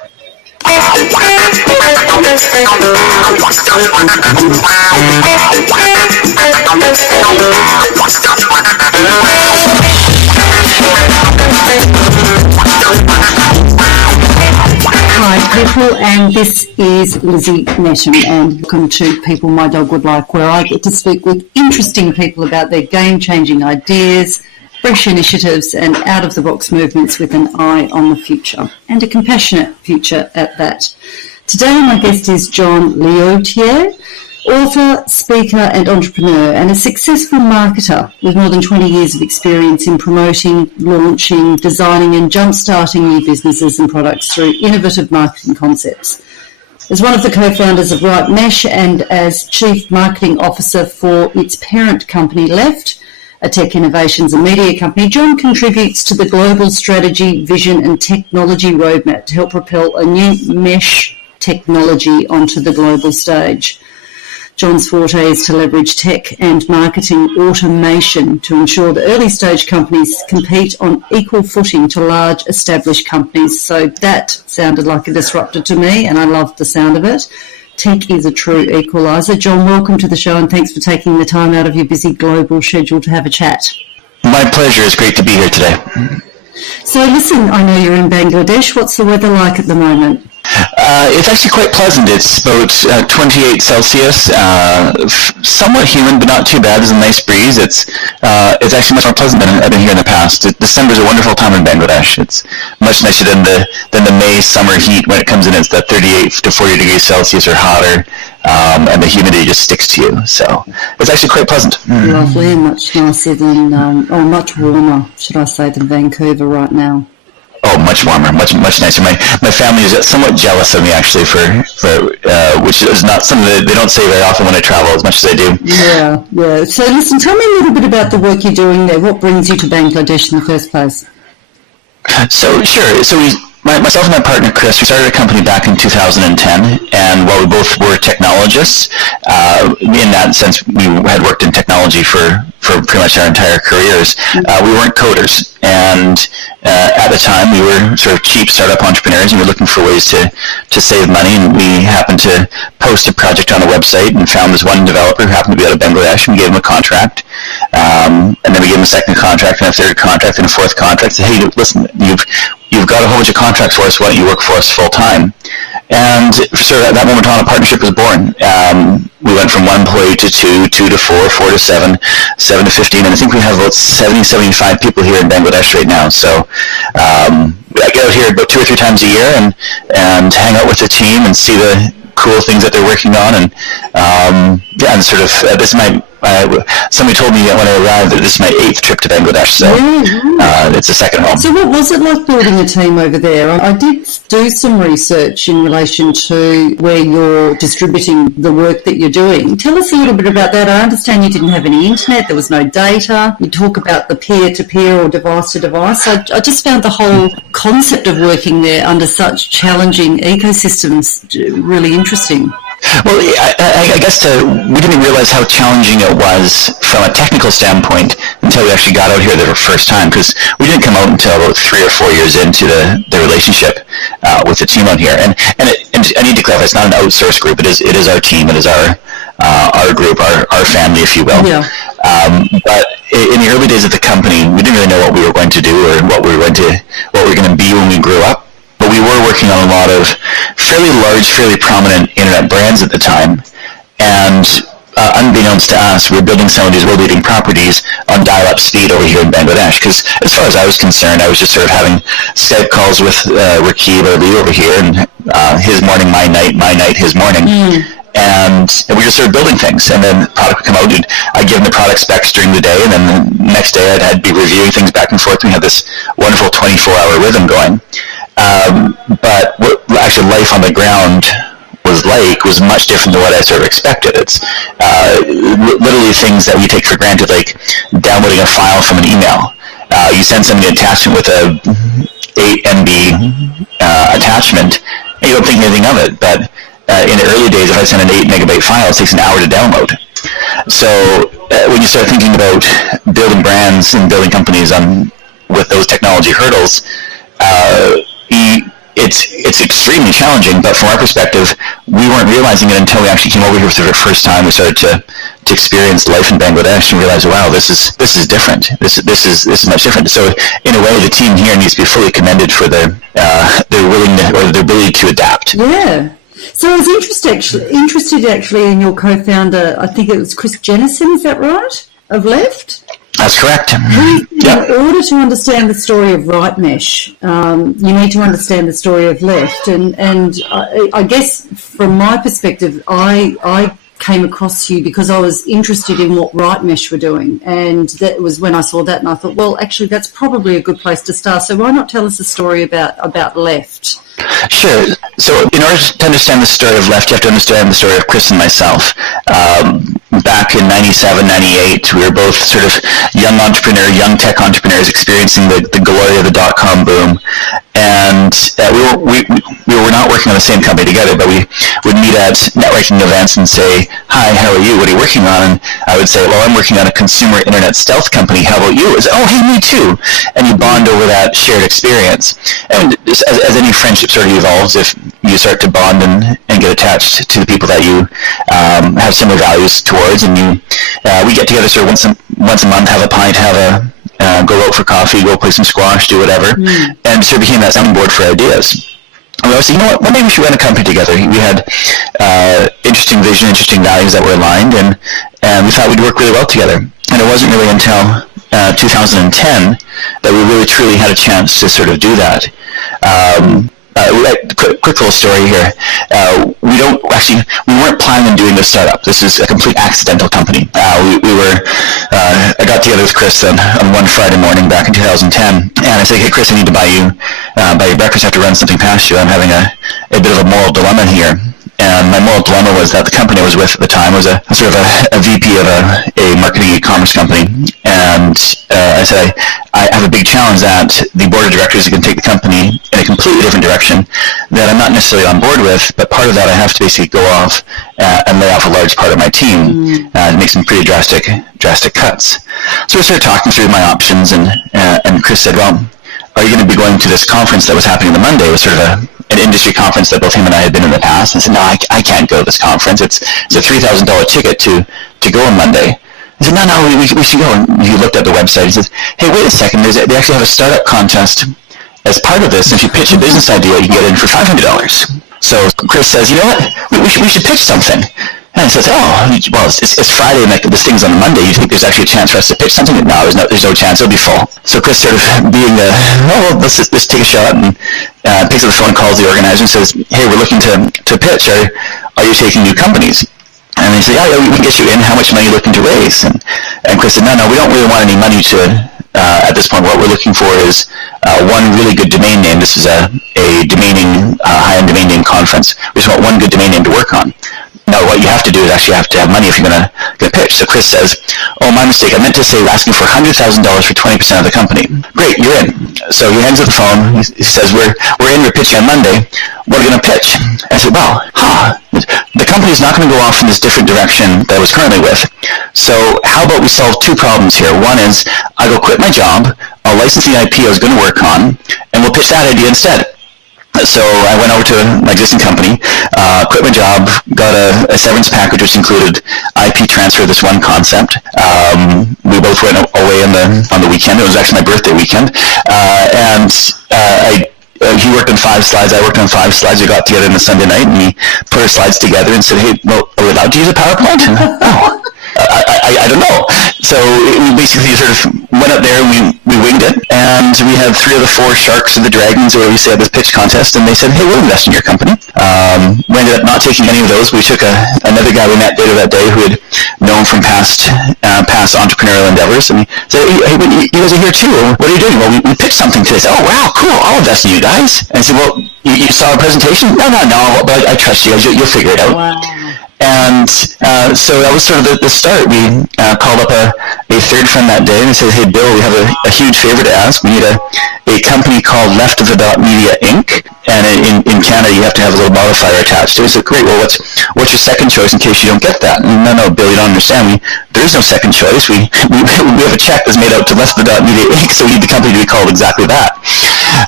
Hi people, and this is Lizzie Mettam, and welcome to People My Dog Would Like, where I get to speak with interesting people about their game-changing ideas, fresh initiatives and out-of-the-box movements with an eye on the future, and a compassionate future at that. Today my guest is John Lyotier, author, speaker and entrepreneur, and a successful marketer with more than 20 years of experience in promoting, launching, designing and jump-starting new businesses and products through innovative marketing concepts. As one of the co-founders of RightMesh and as Chief Marketing Officer for its parent company Left, a tech innovations and media company, John contributes to the global strategy, vision and technology roadmap to help propel a new mesh technology onto the global stage. John's forte is to leverage tech and marketing automation to ensure that early stage companies compete on equal footing to large established companies. So that sounded like a disruptor to me, and I loved the sound of it. Tech is a true equaliser. John, welcome to the show, and thanks for taking the time out of your busy global schedule to have a chat. My pleasure. It's great to be here today. So listen, I know you're in Bangladesh. What's the weather like at the moment? It's actually quite pleasant. It's about 28 Celsius, somewhat humid, but not too bad. There's a nice breeze. It's actually much more pleasant than I've been here in the past. December's a wonderful time in Bangladesh. It's much nicer than the May summer heat. When it comes in, it's that 38 to 40 degrees Celsius or hotter, and the humidity just sticks to you. So it's actually quite pleasant. Lovely, and much nicer than, or much warmer, should I say, than Vancouver right now. Oh, much warmer, much nicer. My family is somewhat jealous of me, actually, for which is not something that they don't say very often when I travel as much as I do. Yeah. So listen, tell me a little bit about the work you're doing there. What brings you to Bangladesh in the first place? So, sure. So myself and my partner, Chris, we started a company back in 2010, and while we both were technologists, in that sense, we had worked in technology for pretty much our entire careers. We weren't coders, and at the time, we were sort of cheap startup entrepreneurs, and we were looking for ways to save money, and we happened to post a project on a website and found this one developer who happened to be out of Bangladesh, and we gave him a contract, and then we gave him a second contract, and a third contract, and a fourth contract. Said, hey, listen, you've got a whole bunch of contracts for us. Why don't you work for us full time? And sort of at that moment on, a partnership was born. We went from 1 employee to 2 to 4 to 7 to 15, and I think we have about 75 people here in Bangladesh right now. So I get out here about 2 or 3 times a year and hang out with the team and see the cool things that they're working on, and and sort of this is my somebody told me when I arrived that this is my 8th trip to Bangladesh, so it's a second home. So what was it like building a team over there? I did do some research in relation to where you're distributing the work that you're doing. Tell us a little bit about that. I understand you didn't have any internet, there was no data. You talk about the peer-to-peer or device-to-device. I just found the whole concept of working there under such challenging ecosystems really interesting. Well, I guess we didn't realize how challenging it was from a technical standpoint until we actually got out here the first time, because we didn't come out until about 3 or 4 years into the relationship with the team out here. And I need to clarify, it's not an outsourced group. It is our team. It is our group, our family, if you will. Yeah. But in the early days of the company, we didn't really know what we were going to do or what we were going to be when we grew up. But we were working on a lot of fairly large, fairly prominent internet brands at the time, and unbeknownst to us, we were building some of these world-leading properties on dial-up speed over here in Bangladesh, because as far as I was concerned, I was just sort of having Skype calls with Rakib or Lee over here, and his morning, my night, his morning. And we just started building things, and then the product would come out, and I'd give them the product specs during the day, and then the next day I'd be reviewing things back and forth. We had this wonderful 24-hour rhythm going. But what actually life on the ground was much different than what I sort of expected. It's literally things that we take for granted, like downloading a file from an email. You send somebody an attachment with a 8 MB attachment, and you don't think anything of it. But in the early days, if I send an 8 megabyte file, it takes an hour to download. So when you start thinking about building brands and building companies with those technology hurdles, it's extremely challenging, but from our perspective, we weren't realizing it until we actually came over here for the first time. We started to experience life in Bangladesh and realize, wow, this is different. This is much different. So in a way, the team here needs to be fully commended for their willingness or their ability to adapt. Yeah. So I was interested actually in your co-founder. I think it was Chris Jennison. Is that right? Of Left. That's correct. In order to understand the story of RightMesh, you need to understand the story of Left. And I guess from my perspective, I came across you because I was interested in what RightMesh were doing. And that was when I saw that and I thought, well, actually, that's probably a good place to start. So why not tell us a story about Left? Sure. So in order to understand the story of Left, you have to understand the story of Chris and myself. Back in 97, 98, we were both sort of young tech entrepreneurs experiencing the glory of the dot-com boom. And we were not working on the same company together, but we would meet at networking events and say, hi, how are you? What are you working on? And I would say, well, I'm working on a consumer internet stealth company. How about you? It's, oh, hey, me too. And you bond over that shared experience. And as any friendship sort of evolves, if you start to bond and get attached to the people that you have similar values towards, and we get together sort of once a month, have a pint, go out for coffee, go play some squash, do whatever, and sort of became that sounding board for ideas. And we always said, you know what, well, maybe we should run a company together. We had interesting vision, interesting values that were aligned, and we thought we'd work really well together. And it wasn't really until 2010 that we really truly had a chance to sort of do that. Quick little story here. We weren't planning on doing this startup. This is a complete accidental company. I got together with Chris on one Friday morning back in 2010, and I said, hey, Chris, I need to buy you breakfast. I have to run something past you. I'm having a bit of a moral dilemma here. And my moral dilemma was that the company I was with at the time was a sort of a VP of a marketing e-commerce company. And I said, I have a big challenge that the board of directors are going to take the company in a completely different direction that I'm not necessarily on board with, but part of that I have to basically go off and lay off a large part of my team and make some pretty drastic cuts. So we started talking through my options, and Chris said, well, are you going to be going to this conference that was happening on the Monday? It was sort of an industry conference that both him and I had been in the past. And I said, no, I can't go to this conference. It's a $3,000 ticket to go on Monday. I said, no, we should go. And he looked at the website. He says, hey, wait a second. They actually have a startup contest as part of this. If you pitch a business idea, you can get in for $500. So Chris says, you know what? We should pitch something. And I says, oh, well, it's Friday and this thing's on a Monday. You think there's actually a chance for us to pitch something? No, there's no chance. It'll be full. So Chris sort of being let's take a shot, and picks up the phone, calls the organizer and says, hey, we're looking to pitch. Are you taking new companies? And they say, yeah, we can get you in. How much money are you looking to raise? And Chris said, no, we don't really want any money at this point. What we're looking for is one really good domain name. This is a high-end domain name conference. We just want one good domain name to work on. No, what you have to do is actually have to have money if you're going to pitch. So Chris says, oh, my mistake. I meant to say we're asking for $100,000 for 20% of the company. Great, you're in. So he hangs up the phone. He says, we're in. We're pitching on Monday. What are you going to pitch? I said, well, the company's not going to go off in this different direction that I was currently with. So how about we solve two problems here? One is I go quit my job. I'll license the IP I was going to work on, and we'll pitch that idea instead. So I went over to my existing company, quit my job, got a severance package which included IP transfer of this one concept. We both went away on the weekend. It was actually my birthday weekend. He worked on 5 slides. I worked on 5 slides. We got together on a Sunday night, and we put our slides together and said, hey, well, are we allowed to use a PowerPoint? Oh. I don't know. So we basically sort of went up there and we winged it, and we had 3 of the 4 sharks and the dragons, or we say at this pitch contest, and they said, hey, we'll invest in your company. We ended up not taking any of those. We took another guy we met later that day who had known from past entrepreneurial endeavors, and he said, hey, you guys are here too. What are you doing? Well, we pitched something today. I said, oh, wow, cool. I'll invest in you guys. And I said, well, you saw a presentation? No, but I trust you guys. You'll figure it out. Wow. And so that was sort of the start. We called up a third friend that day and said, hey, Bill, we have a huge favor to ask. We need a company called Left of the Dot Media Inc. And in Canada, you have to have a little modifier attached to it. We said, great, well, what's your second choice in case you don't get that? And no, Bill, you don't understand. There is no second choice. We have a check that's made out to Left of the Dot Media Inc., so we need the company to be called exactly that.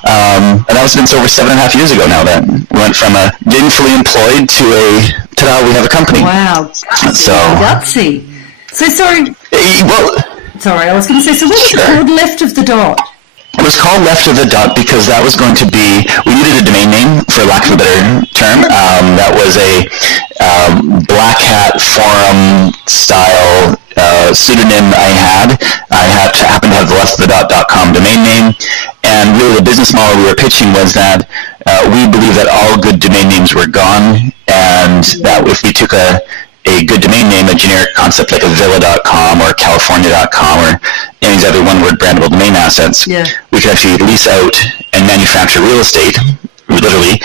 And that was been over 7.5 years ago now. That we went from a gainfully employed to ta-da, we have a company. Wow. So gutsy. So sorry. Well, sorry, I was going to say, so what was it called, Left of the Dot? It was called Left of the Dot because that was going to be, we needed a domain name, for lack of a better term. That was a black hat forum style pseudonym I had. Happened to have the leftofthedot.com domain name. And really the business model we were pitching was that we believe that all good domain names were gone, and that if we took a good domain name, a generic concept like a villa.com or california.com or any of the other one-word brandable domain assets, we could actually lease out and manufacture real estate, literally,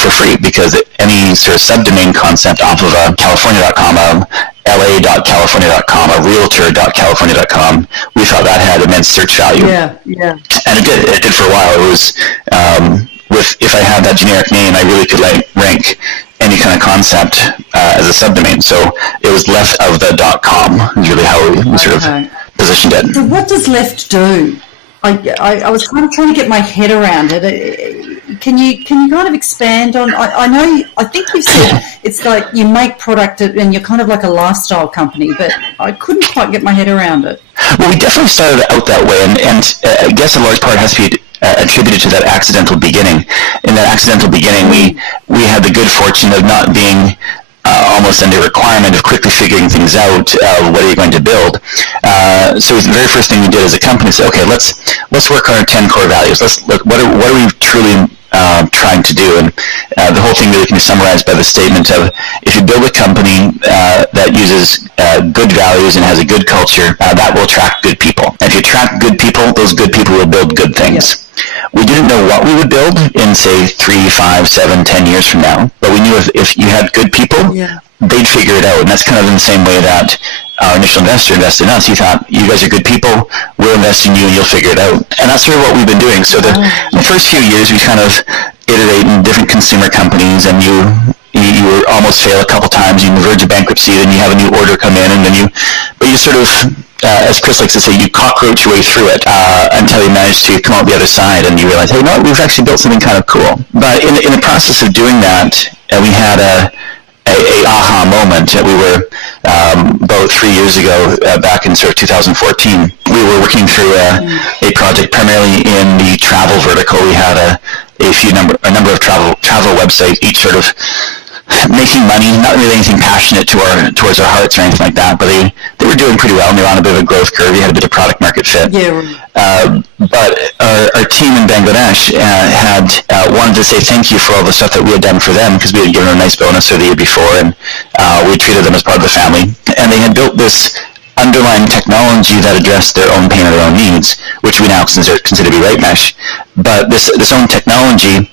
for free, because any sort of subdomain concept off of a california.com, a la.california.com, a realtor.california.com, we thought that had immense search value. And it did for a while. It was, if I had that generic name, I really could rank any kind of concept as a subdomain. So it was leftofthe.com is really how we sort of positioned it. So what does Left do? I was kind of trying to get my head around it. Can you kind of expand on? I think you said it's like you make product and you're kind of like a lifestyle company, but I couldn't quite get my head around it. Well, we definitely started out that way, and I guess a large part has to be attributed to that accidental beginning. In that accidental beginning, we had the good fortune of not being almost under requirement of quickly figuring things out. What are you going to build? So the very first thing we did as a company is, okay, let's work on our 10 core values. Let's look, what are we truly trying to do? And the whole thing really can be summarized by the statement of, if you build a company that uses good values and has a good culture, that will attract good people. And if you attract good people, those good people will build good things. We didn't know what we would build in, say, 3, 5, 7, 10 years from now, but we knew if you had good people, they'd figure it out. And that's kind of in the same way that our initial investor invested in us. He thought, you guys are good people, we'll invest in you and you'll figure it out. And that's sort of what we've been doing. So the first few years, we kind of iterate in different consumer companies, and you almost fail a couple times, you verge of bankruptcy, then you have a new order come in, and then you sort of, as Chris likes to say, you cockroach your way through it until you manage to come out the other side and you realize, hey, no, we've actually built something kind of cool. But in the process of doing that, we had a aha moment. We were about 3 years ago, back in sort of 2014, we were working through a project primarily in the travel vertical. We had a number of travel websites, each sort of making money, not really anything passionate towards our hearts or anything like that, but they were doing pretty well, and they were on a bit of a growth curve. You had a bit of product market fit. But our team in Bangladesh had wanted to say thank you for all the stuff that we had done for them, because we had given them a nice bonus the year before, and we treated them as part of the family. And they had built this underlying technology that addressed their own pain and their own needs, which we now consider to be RightMesh. But this own technology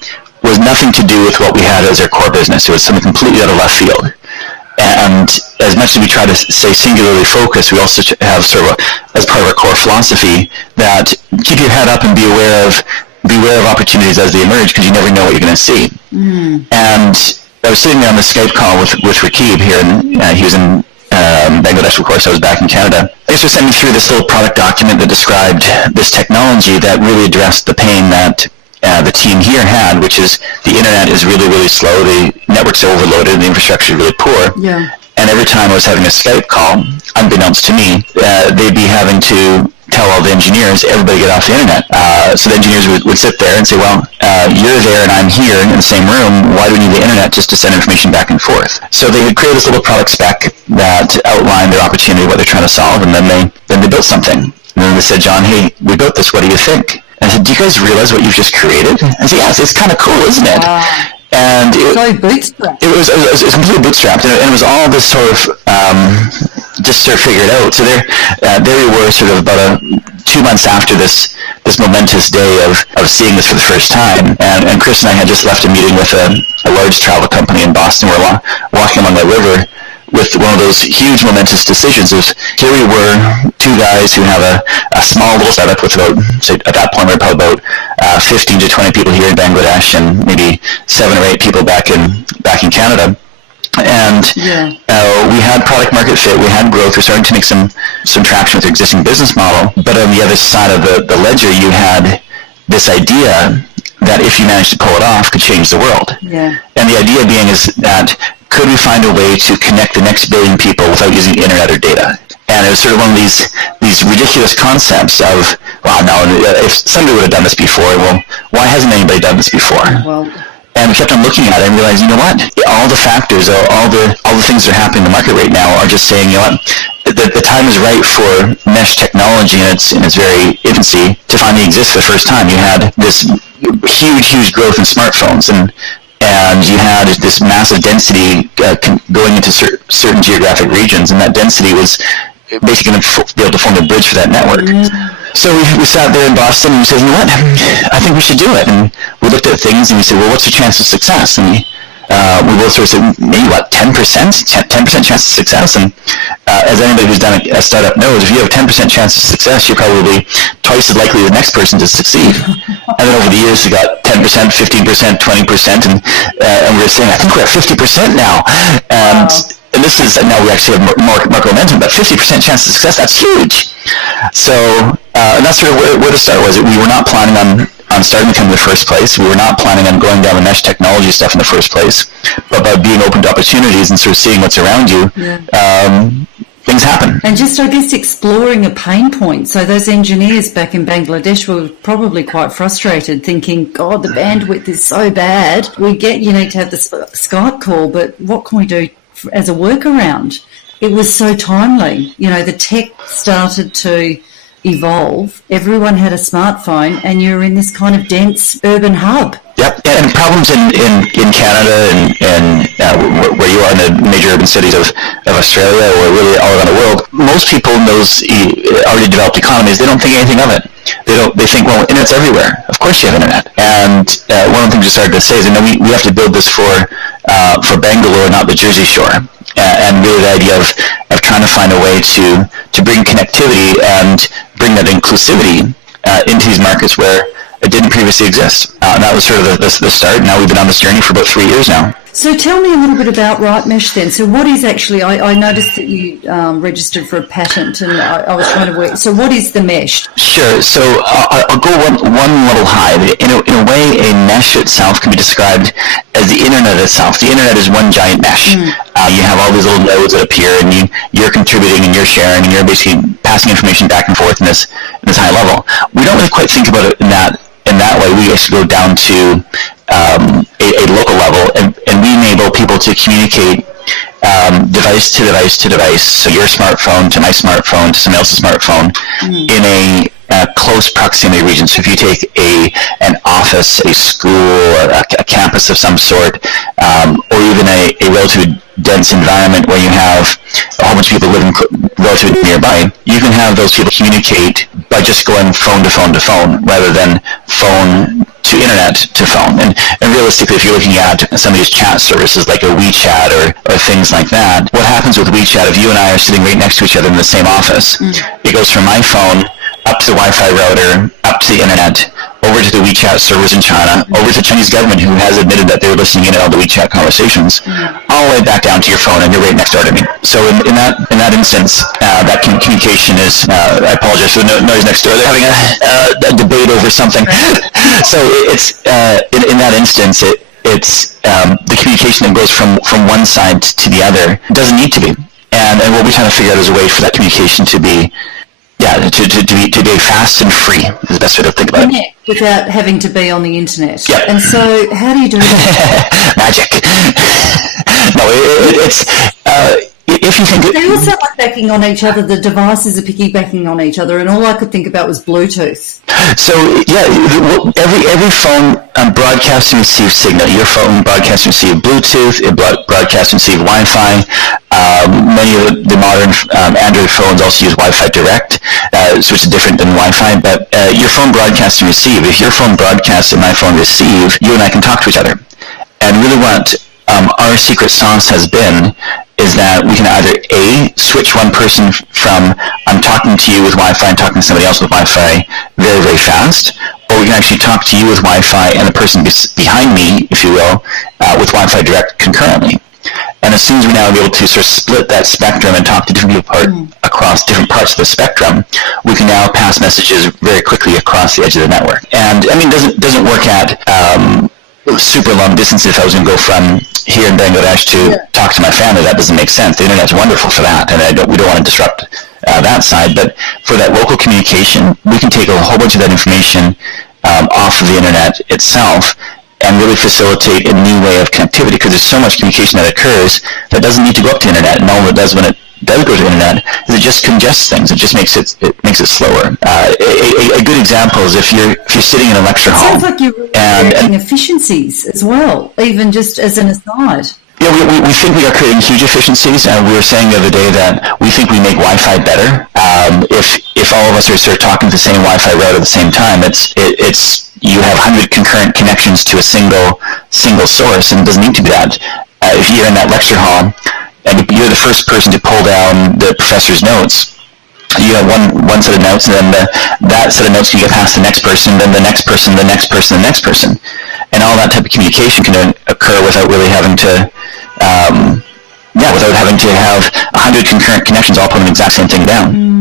was nothing to do with what we had as our core business. It was something completely out of left field. And as much as we try to stay singularly focused, we also have sort of, as part of our core philosophy, that keep your head up and beware of opportunities as they emerge, because you never know what you're going to see. And I was sitting there on the Skype call with Rakib here, and he was in Bangladesh, of course. I was back in Canada. I just was sending through this little product document that described this technology that really addressed the pain that the team here had, which is the internet is really, really slow, the network's overloaded, the infrastructure is really poor. And every time I was having a Skype call, unbeknownst to me, they'd be having to tell all the engineers, everybody get off the internet. So the engineers would sit there and say, well, you're there and I'm here in the same room, why do we need the internet just to send information back and forth? So they would create this little product spec that outlined their opportunity, what they're trying to solve, and then they built something. And then they said, John, hey, we built this, what do you think? And I said, do you guys realize what you've just created? And I said, yes, it's kind of cool, isn't it? And it was completely bootstrapped, and it was all this sort of just sort of figured out. So there we were, sort of about 2 months after this momentous day of seeing this for the first time, and Chris and I had just left a meeting with a large travel company in Boston. We're walking along the river with one of those huge momentous decisions. Here we were, two guys who have a small little startup with about, say, at that point we were probably about 15 to 20 people here in Bangladesh, and maybe 7 or 8 people back in Canada. And we had product market fit, we had growth, we're starting to make some traction with our existing business model. But on the other side of the ledger, you had this idea that if you manage to pull it off, could change the world. Yeah. And the idea being is that could we find a way to connect the next billion people without using the internet or data? And it was sort of one of these ridiculous concepts of, wow, no, if somebody would have done this before, well, why hasn't anybody done this before? Well, and we kept on looking at it and realized, you know what? All the factors, all the things that are happening in the market right now are just saying, you know what? The time is right for mesh technology in its very infancy to finally exist for the first time. You had this huge growth in smartphones, and you had this massive density going into certain geographic regions, and that density was basically going to be able to form a bridge for that network. So we sat there in Boston and we said, you know what, I think we should do it. And we looked at things and we said, well, what's the chance of success? And we both sort of said, maybe what, 10%? 10% chance of success? And as anybody who's done a startup knows, if you have a 10% chance of success, you're probably twice as likely as the next person to succeed. And then over the years, we got 10%, 15%, 20%, and we were saying, I think we're at 50% now. And this is, now we actually have more momentum, but 50% chance of success, that's huge. So, and that's sort of where the start was. We were not planning on starting the company in the first place. We were not planning on going down the mesh technology stuff in the first place, but by being open to opportunities and sort of seeing what's around you, things happen. And just, I guess, exploring a pain point. So those engineers back in Bangladesh were probably quite frustrated, thinking, God, the bandwidth is so bad. We get you need to have the Skype call, but what can we do as a workaround? It was so timely. You know, the tech started to evolve. Everyone had a smartphone, and you're in this kind of dense urban hub. Yep, and problems in Canada and where you are in the major urban cities of Australia or really all around the world, most people in those already developed economies, they don't think anything of it. They think, well, internet's everywhere. Of course you have internet. And one of the things we started to say is, we have to build this for Bangalore, not the Jersey Shore. And really the idea of trying to find a way to bring connectivity and bring that inclusivity into these markets where it didn't previously exist. And that was sort of the start. Now we've been on this journey for about 3 years now. So tell me a little bit about RightMesh then. So what is actually, I noticed that you registered for a patent, and I was trying to work. So what is the mesh? Sure. So I'll go one level high. In a way, a mesh itself can be described as the internet itself. The internet is one giant mesh. You have all these little nodes that appear, and you're contributing and you're sharing, and you're basically passing information back and forth in this high level. We don't really quite think about it in that way. We actually go down to a local level, and we enable people to communicate device to device to device. So your smartphone to my smartphone to somebody else's smartphone in a close proximity region. So if you take an office, a school, a campus of some sort, or even a relatively dense environment where you have a whole bunch of people living relatively nearby, you can have those people communicate by just going phone to phone to phone rather than phone to internet to phone. And realistically, if you're looking at some of these chat services like a WeChat or things like that, what happens with WeChat, if you and I are sitting right next to each other in the same office, it goes from my phone up to the Wi-Fi router, up to the internet, over to the WeChat servers in China, over to the Chinese government, who has admitted that they were listening in on the WeChat conversations, all the way back down to your phone, and you're right next door to me. So in that instance, that communication is, I apologize for the noise next door, they're having a debate over something. So it's in that instance, it's the communication that goes from one side to the other doesn't need to be. And what we're trying to figure out is a way for that communication to be to be fast and free is the best way to think about it. Without having to be on the internet. Yep. And so how do you do that? Magic. No, it's if you think they all sound like backing on each other. The devices are piggybacking on each other, and all I could think about was Bluetooth. So yeah, every phone broadcasts and receives signal. Your phone broadcasts and receives Bluetooth. It broadcasts and receives Wi-Fi. Many of the modern Android phones also use Wi-Fi Direct, so it's different than Wi-Fi. But your phone broadcasts and receive. If your phone broadcasts and my phone receive, you and I can talk to each other. And really, what our secret sauce has been is that we can either switch one person from I'm talking to you with Wi-Fi and talking to somebody else with Wi-Fi very, very fast, or we can actually talk to you with Wi-Fi and the person behind me, if you will, with Wi-Fi Direct concurrently. And as soon as we now be able to sort of split that spectrum and talk to different people across different parts of the spectrum, we can now pass messages very quickly across the edge of the network. And I mean, doesn't work at super long distance. If I was going to go from here in Bangladesh to talk to my family, that doesn't make sense. The internet's wonderful for that, and we don't want to disrupt that side. But for that local communication, we can take a whole bunch of that information off of the internet itself and really facilitate a new way of connectivity, because there's so much communication that occurs that doesn't need to go up to the internet, and all it does when it does go to the internet is it just congests things. It just makes it slower. A good example is if you're sitting in a lecture hall. Sounds like you're creating efficiencies as well, even just as an aside. Yeah, we think we are creating huge efficiencies, and we were saying the other day that we think we make Wi-Fi better. If all of us are sort of talking to the same Wi-Fi route at the same time, it's you have 100 concurrent connections to a single source, and it doesn't need to be that. If you're in that lecture hall and you're the first person to pull down the professor's notes, you have one set of notes, and then that set of notes can get past the next person, then the next person, the next person, the next person. And all that type of communication can occur without really having to, without having to have 100 concurrent connections all putting the exact same thing down.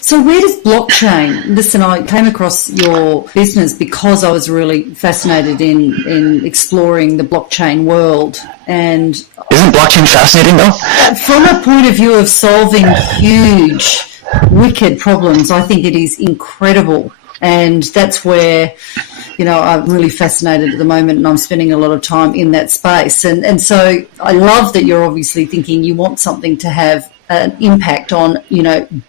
So where does blockchain, listen, I came across your business because I was really fascinated in exploring the blockchain world. And isn't blockchain fascinating though? From a point of view of solving huge, wicked problems, I think it is incredible. And that's where, I'm really fascinated at the moment, and I'm spending a lot of time in that space. And so I love that you're obviously thinking you want something to have an impact on,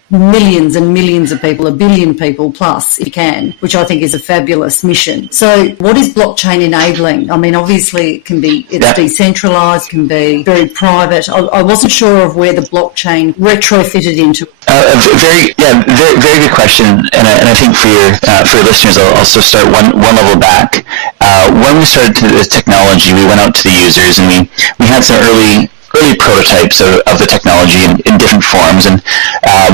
millions and millions of people, 1 billion people plus, if you can, which I think is a fabulous mission. So what is blockchain enabling? I mean, obviously it's decentralized, can be very private. I wasn't sure of where the blockchain retrofitted into. Very good question. And I think for your listeners, I'll also start one level back. When we started the technology, we went out to the users, and we had some early prototypes of the technology in different forms, and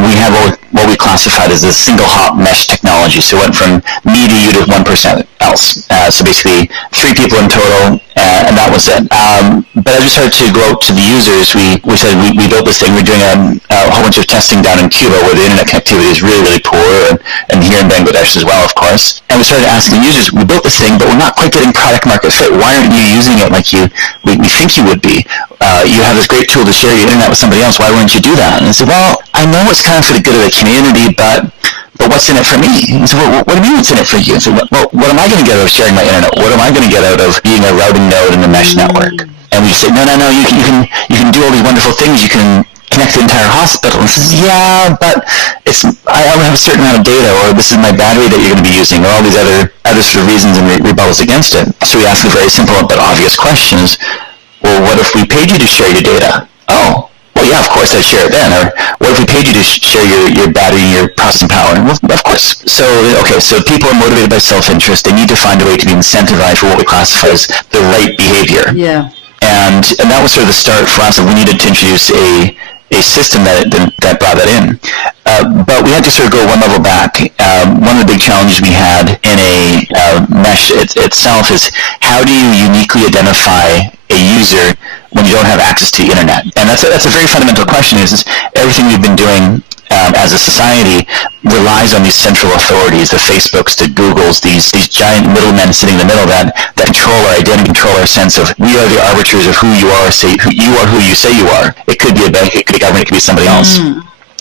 we have what we classified as a single hop mesh technology. So it went from me to you to one person else. So basically 3 people in total, and that was it. But as we started to go out to the users, we said we built this thing. We're doing a whole bunch of testing down in Cuba, where the internet connectivity is really, really poor, and here in Bangladesh as well, of course. And we started asking the users, we built this thing, but we're not quite getting product market fit. Why aren't you using it like we think you would be? You have this great tool to share your internet with somebody else. Why wouldn't you do that? And I said, well, I know it's kind of for the good of the community, but what's in it for me? And so, what do you mean what's in it for you? And so, well, what am I going to get out of sharing my internet? What am I going to get out of being a routing node in a mesh network? And we said, no, you can do all these wonderful things. You can connect the entire hospital. And says, yeah, but I only have a certain amount of data, or this is my battery that you're going to be using, or all these other sort of reasons and rebuttals against it. So we asked the very simple but obvious questions. Well, what if we paid you to share your data? Oh, well, yeah, of course I'd share it then. Or what if we paid you to share your battery, your processing power? Well, of course. So people are motivated by self-interest. They need to find a way to be incentivized for what we classify as the right behavior. Yeah. And that was sort of the start for us, and we needed to introduce a system that brought that in. But we had to sort of go one level back. One of the big challenges we had in a mesh itself is, how do you uniquely identify a user when you don't have access to the internet? And that's a very fundamental question. Is everything we've been doing as a society relies on these central authorities, the Facebooks, the Googles, these giant middlemen sitting in the middle that control our identity, control our sense of, we are the arbiters of who you are, who you say you are. It could be a bank, it could be a government, it could be somebody else.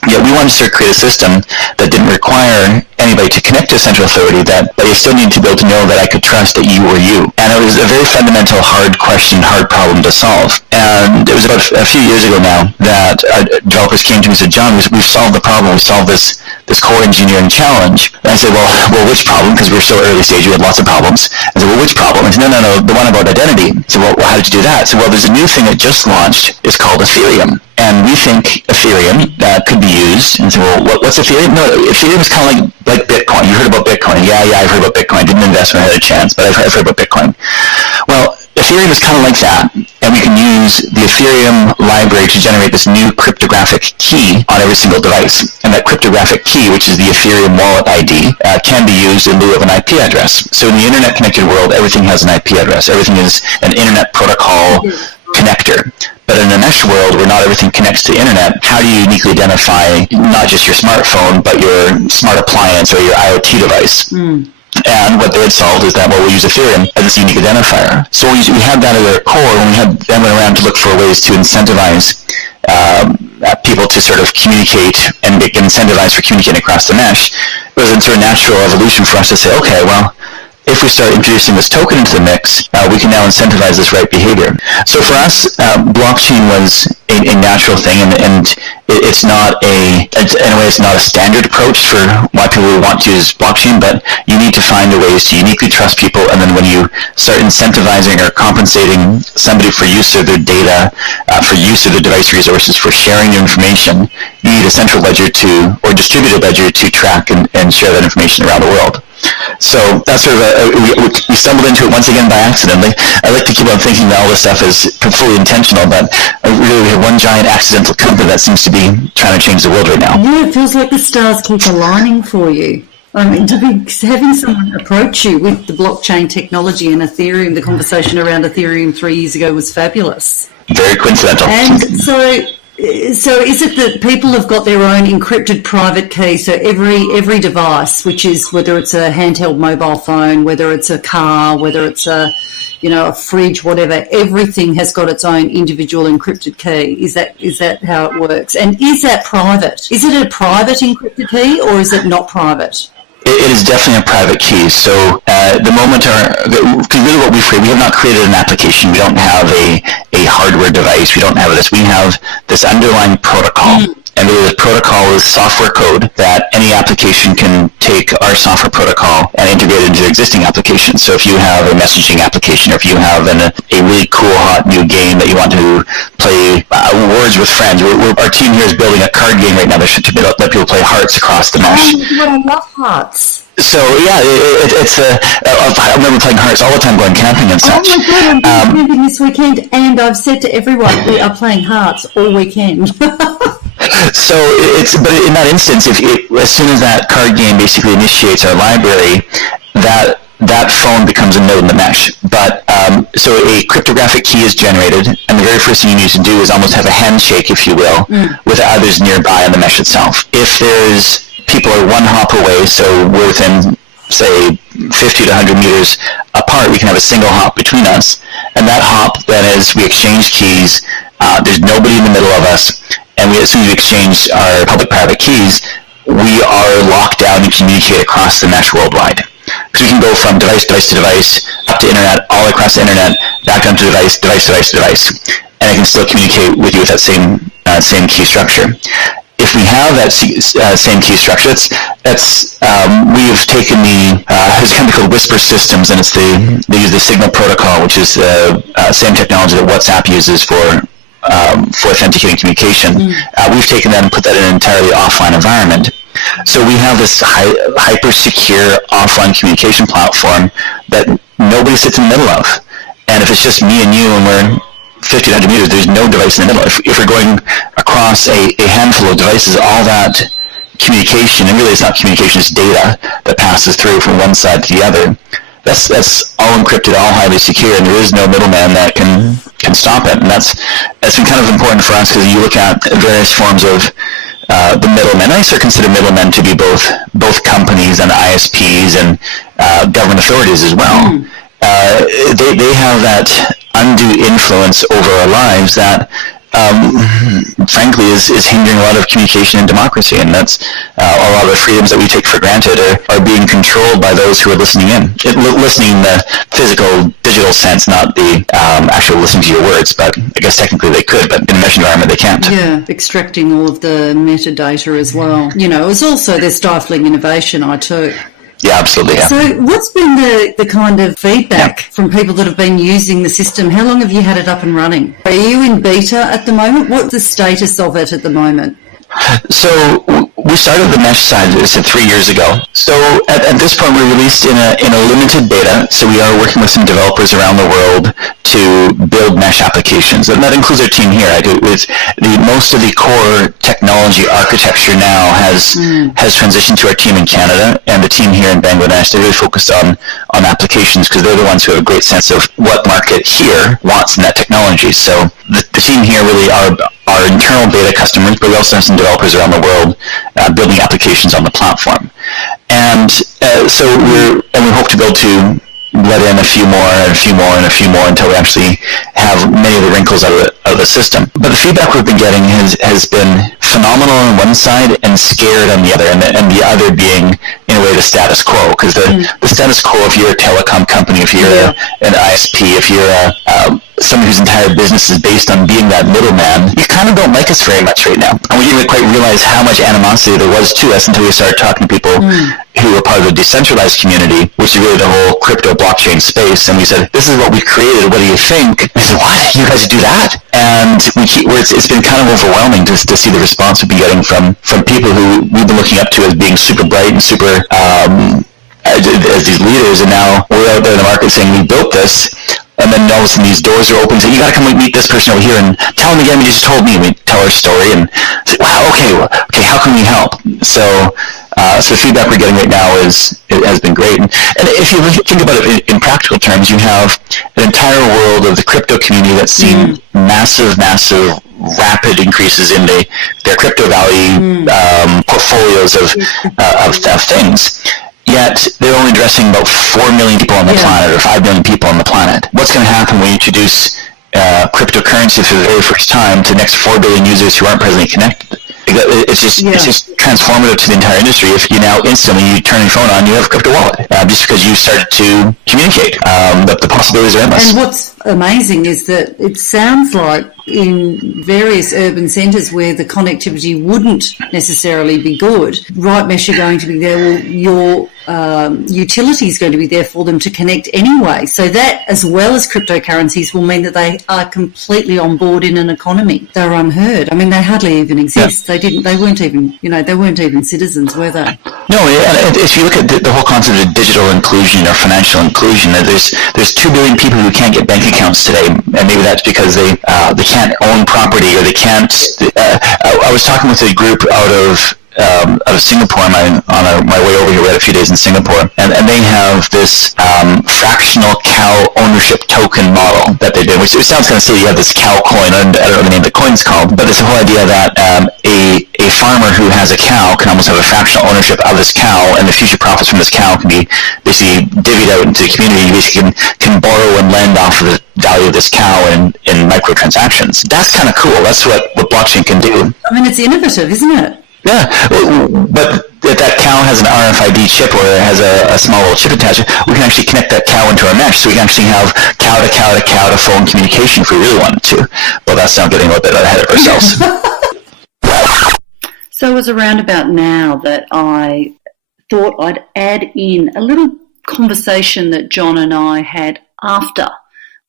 Yeah, we wanted to sort of create a system that didn't require anybody to connect to a central authority, but you still need to be able to know that I could trust that you were you. And it was a very fundamental, hard question, hard problem to solve. And it was about a few years ago now that developers came to me and said, John, we've solved the problem. We solved this core engineering challenge. And I said, well, which problem? Because we're still early stage, we had lots of problems. I said, well, which problem? I said, no, the one about identity. I said, well, how did you do that? I said, well, there's a new thing that just launched. It's called Ethereum. And we think Ethereum could be used. And so, well, what's Ethereum? No, Ethereum is kind of like Bitcoin. You heard about Bitcoin. Yeah, I've heard about Bitcoin. Didn't invest when I had a chance, but I've heard about Bitcoin. Well, Ethereum is kind of like that. And we can use the Ethereum library to generate this new cryptographic key on every single device. And that cryptographic key, which is the Ethereum wallet ID, can be used in lieu of an IP address. So in the internet-connected world, everything has an IP address. Everything is an internet protocol connector. But in a mesh world where not everything connects to the internet, how do you uniquely identify not just your smartphone, but your smart appliance or your IoT device? And what they had solved is that, well, we'll use Ethereum as this unique identifier. So we had that at our core, and we then went around to look for ways to incentivize people to sort of communicate and get incentivized for communicating across the mesh. It was a sort of natural evolution for us to say, okay, well, if we start introducing this token into the mix, we can now incentivize this right behavior. So for us, blockchain was a natural thing, and it's not in a way, it's not a standard approach for why people want to use blockchain, but you need to find ways to uniquely trust people, and then when you start incentivizing or compensating somebody for use of their data, for use of their device resources, for sharing their information, you need a central ledger or distributed ledger to track and share that information around the world. So that's sort of we stumbled into it once again by accident. I like to keep on thinking that all this stuff is fully intentional, but really we have one giant accidental company that seems to be trying to change the world right now. Yeah, it feels like the stars keep aligning for you. I mean, to be having someone approach you with the blockchain technology and Ethereum, the conversation around Ethereum 3 years ago was fabulous. Very coincidental. And so is it that people have got their own encrypted private key? So every device, which is whether it's a handheld mobile phone, whether it's a car, whether it's a fridge, whatever, everything has got its own individual encrypted key. Is that how it works? And is that private? Is it a private encrypted key or is it not private? It is definitely a private key. So the moment because really what we have not created an application. We don't have a hardware device. We don't have this. We have this underlying protocol. And really the protocol is software code that any application can take our software protocol and integrate it into existing applications. So if you have a messaging application, or if you have a really cool, hot new game that you want to play Words with Friends, our team here is building a card game right now to let people play Hearts across the mesh. Oh, I love Hearts. So yeah, I remember playing Hearts all the time, going camping and such. Oh my God, I'm going camping this weekend, and I've said to everyone, we are playing Hearts all weekend. So but in that instance, as soon as that card game basically initiates our library, that phone becomes a node in the mesh. But so a cryptographic key is generated, and the very first thing you need to do is almost have a handshake, if you will, with others nearby on the mesh itself. If people are one hop away, so we're within, say, 50 to 100 meters apart, we can have a single hop between us, and that hop then is we exchange keys. There's nobody in the middle of us. And as soon as we exchange our public-private keys, we are locked down and communicate across the mesh worldwide. Because we can go from device to device, up to internet, all across the internet, back onto device to device. And I can still communicate with you with that same key structure. If we have that same key structure, we have taken there's a company called Whisper Systems, and they use the Signal protocol, which is the same technology that WhatsApp uses for authenticating communication. We've taken that and put that in an entirely offline environment. So we have this hyper-secure offline communication platform that nobody sits in the middle of. And if it's just me and you and we're 50 to 100 meters, there's no device in the middle. If we're going across a handful of devices, all that communication, and really it's not communication, it's data that passes through from one side to the other. That's all encrypted, all highly secure, and there is no middleman that can stop it. And that's been kind of important for us, because you look at various forms of the middlemen. I sort of consider middlemen to be both companies and ISPs and government authorities as well. They have that undue influence over our lives that frankly is hindering a lot of communication and democracy, and that's a lot of the freedoms that we take for granted are being controlled by those who are listening in. Listening in the physical, digital sense, not the actual listening to your words, but I guess technically they could, but in a mesh environment they can't. Yeah, extracting all of the metadata as well. It's also they're stifling innovation, too. Yeah, absolutely. Yeah. So what's been the kind of feedback from people that have been using the system? How long have you had it up and running? Are you in beta at the moment? What's the status of it at the moment? So We started the mesh side, as I said, 3 years ago. So at this point, we released in a limited beta. So we are working with some developers around the world to build mesh applications, and that includes our team here. Most of the core technology architecture now has transitioned to our team in Canada, and the team here in Bangladesh. They're really focused on applications because they're the ones who have a great sense of what market here wants in that technology. So the team here really are our internal beta customers, but we also have some developers around the world building applications on the platform. And so we hope to be able to let in a few more and a few more and a few more until we actually have many of the wrinkles out of the system. But the feedback we've been getting has been phenomenal on one side and scared on the other, and the other being, in a way, the status quo. Because the status quo, if you're a telecom company, if you're an ISP, if you're somebody whose entire business is based on being that middleman, you kind of don't like us very much right now. And we didn't quite realize how much animosity there was to us until we started talking to people who were part of the decentralized community, which is really the whole crypto blockchain space. And we said, this is what we created. What do you think? And they said, what? You guys do that? And it's been kind of overwhelming to see the response we've been getting from people who we've been looking up to as being super bright and super as these leaders, and now we're out there in the market saying we built this. And then all of a sudden these doors are open, so you got to come meet this person over here and tell them again. You just told me. We tell our story and say, wow, okay, how can we help? So the feedback we're getting right now has been great. And if you think about it in practical terms, you have an entire world of the crypto community that's seen massive, rapid increases in their crypto value portfolios of things. Yet they're only addressing about 4 million people on the planet, or 5 million people on the planet. What's going to happen when you introduce cryptocurrency for the very first time to the next 4 billion users who aren't presently connected? It's just transformative to the entire industry. If you now instantly you turn your phone on, you have a crypto wallet just because you started to communicate. The possibilities are endless. And what's amazing is that it sounds like in various urban centres where the connectivity wouldn't necessarily be good, RightMesh are going to be there. Well, your utility is going to be there for them to connect anyway. So that, as well as cryptocurrencies, will mean that they are completely on board in an economy. They're unheard. I mean, they hardly even exist. Yeah. They weren't even citizens, were they? No, and if you look at the whole concept of digital inclusion or financial inclusion, there's 2 billion people who can't get bank accounts today, and maybe that's because they can't own property, or they can't. I was talking with a group out of Singapore on my way over here. We had a few days in Singapore, and they have this fractional cow ownership token model that they do, which it sounds kind of silly. You have this cow coin, I don't know the name the coin's called, but it's the whole idea that a farmer who has a cow can almost have a fractional ownership of this cow, and the future profits from this cow can be basically divvied out into the community. You basically can borrow and lend off of the value of this cow in microtransactions. That's kind of cool. That's what blockchain can do. I mean, it's innovative, isn't it? Yeah, but if that cow has an RFID chip or it has a small little chip attached, we can actually connect that cow into our mesh, so we can actually have cow to cow to cow to phone communication if we really wanted to. But that's now getting a little bit ahead of ourselves. So it was around about now that I thought I'd add in a little conversation that John and I had after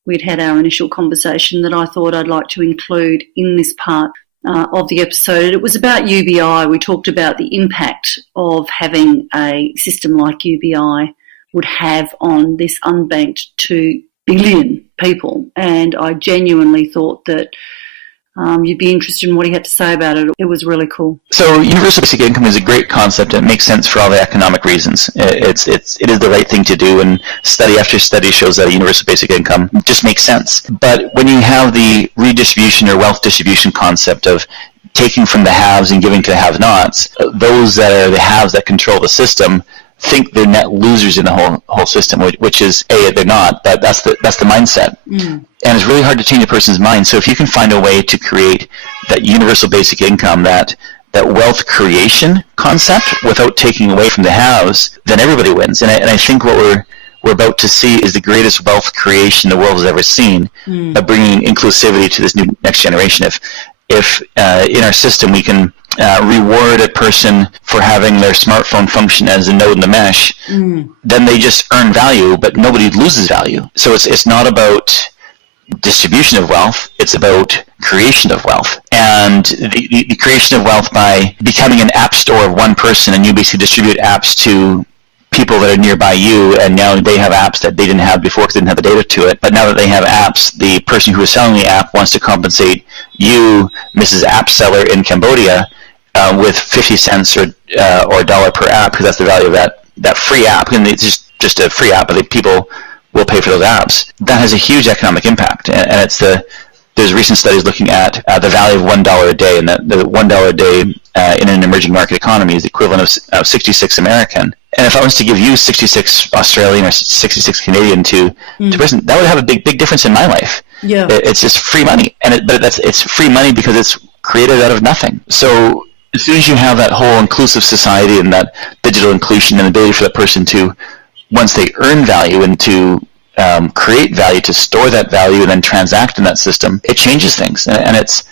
we'd had our initial conversation that I thought I'd like to include in this part of the episode. It was about UBI. We talked about the impact of having a system like UBI would have on this unbanked 2 billion people, and I genuinely thought that you'd be interested in what he had to say about it. It was really cool. So universal basic income is a great concept. It makes sense for all the economic reasons. It is the right thing to do, and study after study shows that a universal basic income just makes sense. But when you have the redistribution or wealth distribution concept of taking from the haves and giving to the have-nots, those that are the haves that control the system think they're net losers in the whole system, which is they're not. That's the mindset. And it's really hard to change a person's mind. So if you can find a way to create that universal basic income, that wealth creation concept without taking away from the haves, then everybody wins. And I think what we're about to see is the greatest wealth creation the world has ever seen, of bringing inclusivity to this new next generation. If in our system we can reward a person for having their smartphone function as a node in the mesh, then they just earn value, but nobody loses value. So it's not about distribution of wealth, it's about creation of wealth. And and the creation of wealth by becoming an app store of one person, and you basically distribute apps to people that are nearby you, and now they have apps that they didn't have before because they didn't have the data to it. But now that they have apps, the person who is selling the app wants to compensate you, Mrs. App Seller in Cambodia, with 50 cents or a dollar per app, because that's the value of that free app. And it's just a free app, but people will pay for those apps. That has a huge economic impact, and there's recent studies looking at the value of $1 a day, and that the $1 a day in an emerging market economy is the equivalent of 66 American. And if I was to give you 66 Australian or 66 Canadian to person, that would have a big difference in my life. Yeah, it's just free money, it's free money because it's created out of nothing. So as soon as you have that whole inclusive society and that digital inclusion and the ability for that person to, once they earn value and to create value, to store that value and then transact in that system, it changes things. And it's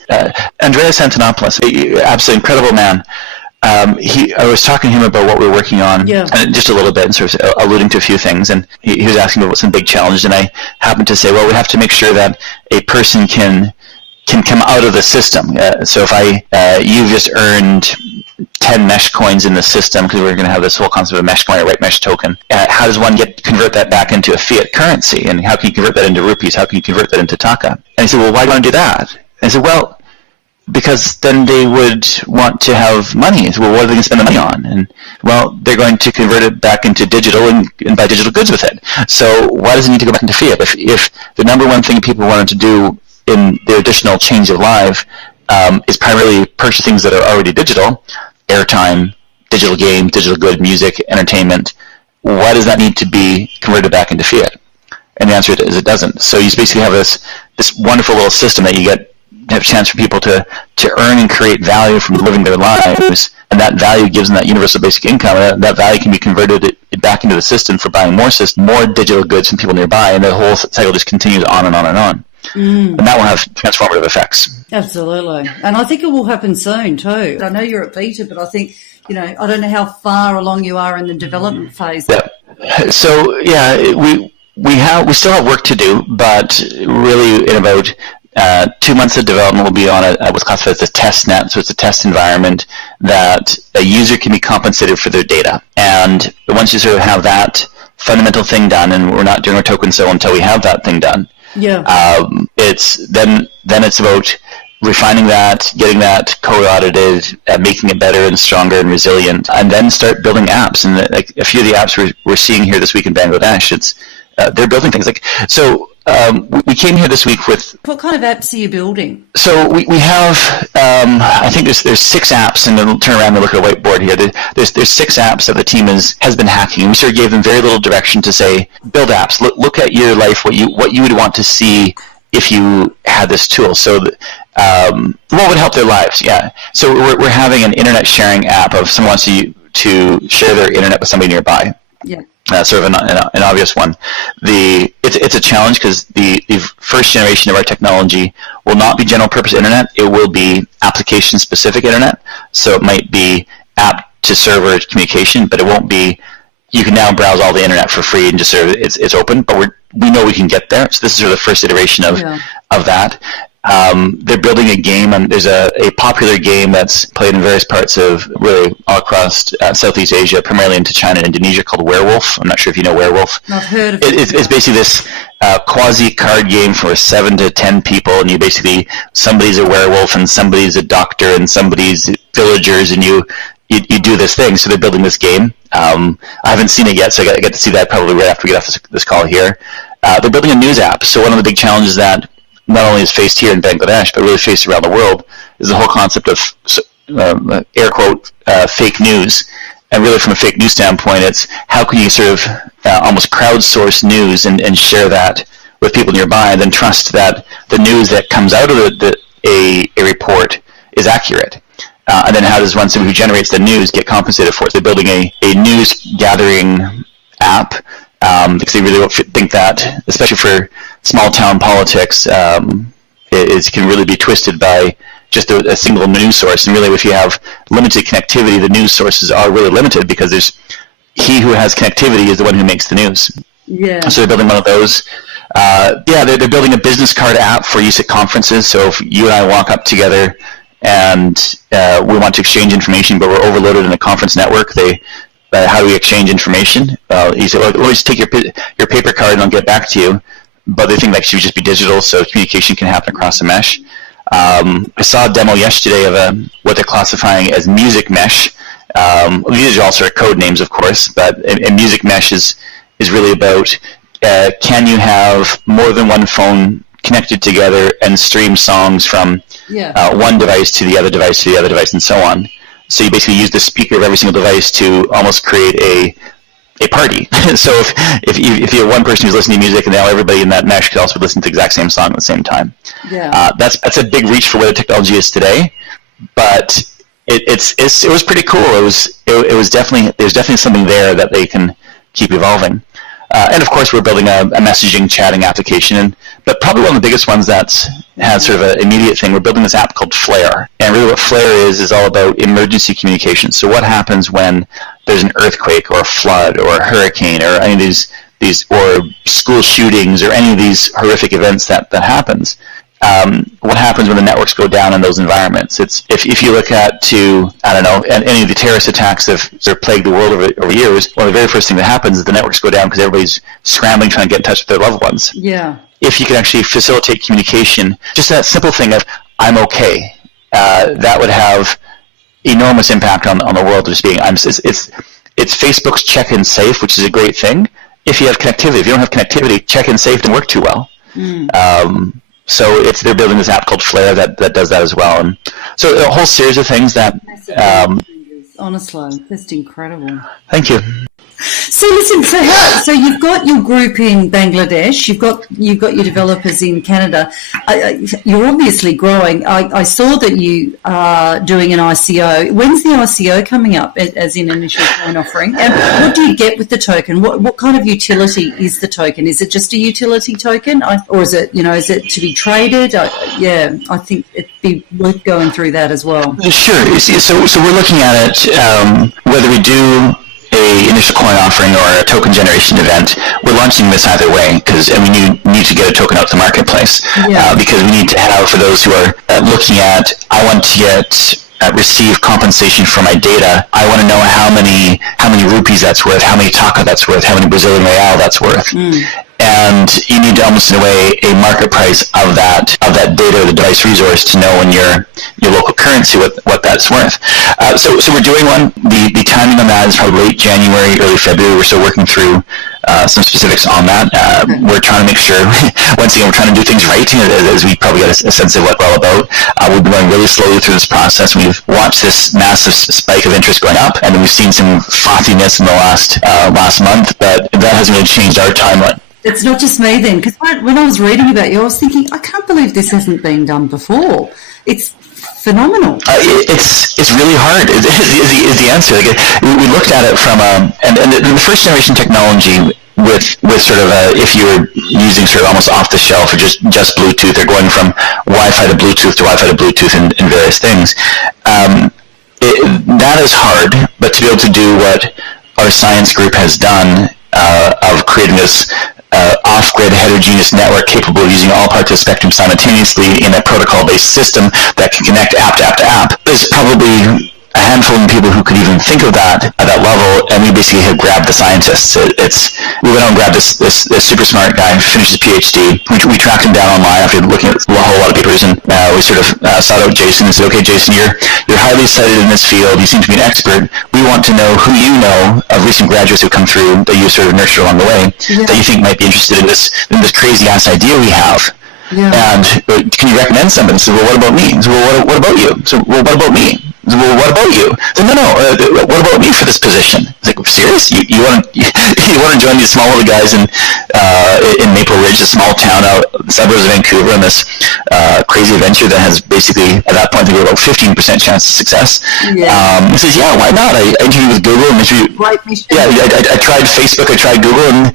Andreas Antonopoulos, absolutely incredible man. I was talking to him about what we're working on, and just a little bit, and sort of alluding to a few things, and he was asking about some big challenges, and I happened to say, well, we have to make sure that a person can come out of the system. So if you've just earned 10 mesh coins in the system, because we're going to have this whole concept of a mesh coin, a RightMesh token, how does one convert that back into a fiat currency, and how can you convert that into rupees, how can you convert that into taka? And he said, well, why do you want to do that? And I said, well, because then they would want to have money. So, well, what are they going to spend the money on? And, well, they're going to convert it back into digital and buy digital goods with it. So why does it need to go back into fiat? If the number one thing people wanted to do in their additional change of life is primarily purchase things that are already digital, airtime, digital games, digital good, music, entertainment, why does that need to be converted back into fiat? And the answer is it doesn't. So you basically have this wonderful little system that you have a chance for people to earn and create value from living their lives, and that value gives them that universal basic income, and that value can be converted back into the system for buying more digital goods from people nearby, and the whole cycle just continues on and on and on. And that will have transformative effects. Absolutely. And I think it will happen soon too. I know you're at beta, but I think, I don't know how far along you are in the development phase. Yeah. So, we still have work to do, but really in about 2 months of development will be on what's classified as a test net. So it's a test environment that a user can be compensated for their data. And once you sort of have that fundamental thing done, and we're not doing our token sale until we have that thing done, it's about refining that, getting that code audited, making it better and stronger and resilient, and then start building apps. And a few of the apps we're seeing here this week in Bangladesh, they're building things we came here this week with... What kind of apps are you building? So we have, I think there's 6 apps, and then turn around and look at a whiteboard here. There's 6 apps that the team has been hacking. We sort of gave them very little direction to say, build apps. Look at your life, what you would want to see if you had this tool. So what would help their lives? Yeah. So we're having an internet sharing app of someone wants to share their internet with somebody nearby. Yeah. Sort of an obvious one. It's a challenge because the first generation of our technology will not be general purpose internet. It will be application specific internet. So it might be app to server communication, but it won't be. You can now browse all the internet for free and just it's open. But we know we can get there. So this is sort of the first iteration of that. They're building a game, and there's a popular game that's played in various parts of really all across Southeast Asia, primarily into China and Indonesia, called Werewolf. I'm not sure if you know Werewolf. Not heard of it. It's basically this quasi card game for 7 to 10 people, and somebody's a werewolf and somebody's a doctor and somebody's villagers, and you do this thing. So they're building this game. I haven't seen it yet, so I get to see that probably right after we get off this call here. They're building a news app. So one of the big challenges that not only is faced here in Bangladesh, but really faced around the world, is the whole concept of, air quote, fake news. And really from a fake news standpoint, it's how can you sort of almost crowdsource news and share that with people nearby, and then trust that the news that comes out of a report is accurate. And then how does somebody who generates the news get compensated for it? They're building a news gathering app, because they really think that, especially for small town politics, it can really be twisted by just a single news source. And really, if you have limited connectivity, the news sources are really limited, because he who has connectivity is the one who makes the news. Yeah. So they're building one of those. They're building a business card app for use at conferences. So if you and I walk up together and we want to exchange information, but we're overloaded in a conference network. How do we exchange information? You say, well, just take your paper card and I'll get back to you. But they think that should just be digital, so communication can happen across the mesh. I saw a demo yesterday of what they're classifying as music mesh. These are all sort of code names, of course, but a music mesh is really about can you have more than one phone connected together and stream songs from one device to the other device to the other device and so on. So you basically use the speaker of every single device to almost create a party. So if you have one person who's listening to music and now everybody in that mesh could also listen to the exact same song at the same time. That's a big reach for where the technology is today, but it was pretty cool. There's definitely something there that they can keep evolving. And of course, we're building a messaging, chatting application. But probably one of the biggest ones that has sort of an immediate thing, we're building this app called Flare. And really what Flare is all about emergency communication. So what happens when there's an earthquake or a flood or a hurricane or any of these or school shootings or any of these horrific events that happens? What happens when the networks go down in those environments? It's if you look at any of the terrorist attacks that have sort of plagued the world over years, one of the very first things that happens is the networks go down because everybody's scrambling trying to get in touch with their loved ones. Yeah. If you could actually facilitate communication, just that simple thing of I'm okay, that would have enormous impact on the world. Just being it's Facebook's check-in safe, which is a great thing. If you have connectivity, if you don't have connectivity, check-in safe didn't work too well. So they're building this app called Flare that does that as well. And so a whole series of things that... honestly, just incredible. Thank you. So listen, so you've got your group in Bangladesh, you've got your developers in Canada. You're obviously growing. I saw that you are doing an ICO. When's the ICO coming up, as in initial coin offering? And what do you get with the token? What kind of utility is the token? Is it just a utility token, or is it to be traded? I think it'd be worth going through that as well. Sure. So we're looking at it whether we do a initial coin offering or a token generation event. We're launching this either way and we need to get a token out to the marketplace because we need to have, for those who are looking at, I want to receive compensation for my data. I want to know how many rupees that's worth, how many taka that's worth, how many Brazilian real that's worth. And you need to almost, in a way, a market price of that data or the device resource to know in your local currency what that's worth. So we're doing one. The timing on that is probably late January, early February. We're still working through some specifics on that. We're trying to make sure, once again, we're trying to do things right, as we probably get a sense of what we're all about. We've been going really slowly through this process. We've watched this massive spike of interest going up, and then we've seen some frothiness in the last month, but that hasn't really changed our timeline. It's not just me then, because when I was reading about you, I was thinking, I can't believe this hasn't been done before. It's phenomenal. It's really hard. Is the answer? Like, we looked at it from and the first generation technology with sort of if you were using sort of almost off the shelf or just Bluetooth, or going from Wi-Fi to Bluetooth to Wi-Fi to Bluetooth and various things. That is hard, but to be able to do what our science group has done of creating this off-grid heterogeneous network capable of using all parts of the spectrum simultaneously in a protocol-based system that can connect app to app to app. There's probably a handful of people who could even think of that at that level, and we basically have grabbed the scientists. We went out and grabbed this super smart guy who finished his PhD. We tracked him down online after looking at a whole lot of papers, and we sort of sought out Jason and said, okay, Jason, you're highly cited in this field. You seem to be an expert. We want to know who you know of recent graduates who come through that you sort of nurtured along the way that you think might be interested in this crazy-ass idea we have. Yeah. And can you recommend somebody? So, well, what about me? So, well, what about you? So, well, what about me? So, well, what about you? So, no, what about me for this position? It's like, serious? You want to join these small little guys in Maple Ridge, a small town out suburbs of Vancouver, and this crazy venture that has basically, at that point, they were about 15% chance of success. Yeah. He says, yeah, why not? I interviewed with Google, and I tried Facebook, I tried Google, and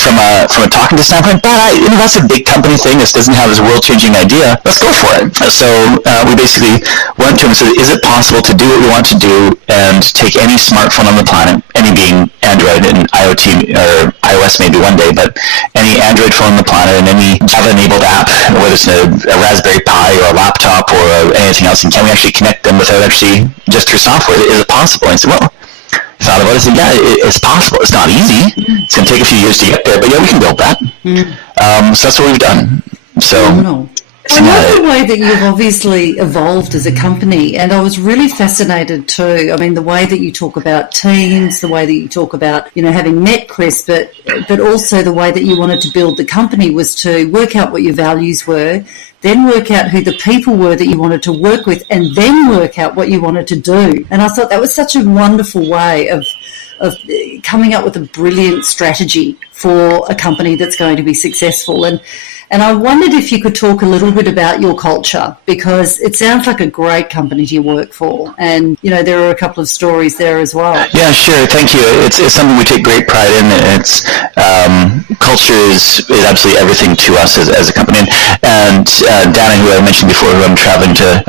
from a talking to standpoint, but that's a big company thing. This doesn't have this world-changing idea. Let's go for it. So we basically went to him and said, is it possible possible to do what we want to do and take any smartphone on the planet, any being Android and IoT, or iOS maybe one day, but any Android phone on the planet and any Java-enabled app, whether it's a Raspberry Pi or a laptop or anything else, and can we actually connect them without actually just through software? Is it possible? And I said, well, thought about it, I said, yeah, it's possible. It's not easy. It's going to take a few years to get there, but yeah, we can build that. So that's what we've done. So, I love the way that you've obviously evolved as a company, and I was really fascinated too. I mean, the way that you talk about teams, the way that you talk about, having met Chris, but also the way that you wanted to build the company was to work out what your values were, then work out who the people were that you wanted to work with, and then work out what you wanted to do. And I thought that was such a wonderful way of coming up with a brilliant strategy for a company that's going to be successful. And I wondered if you could talk a little bit about your culture, because it sounds like a great company to work for. And, there are a couple of stories there as well. Yeah, sure. Thank you. It's something we take great pride in. It's culture is absolutely everything to us as a company. And Dana, who I mentioned before, who I'm traveling to,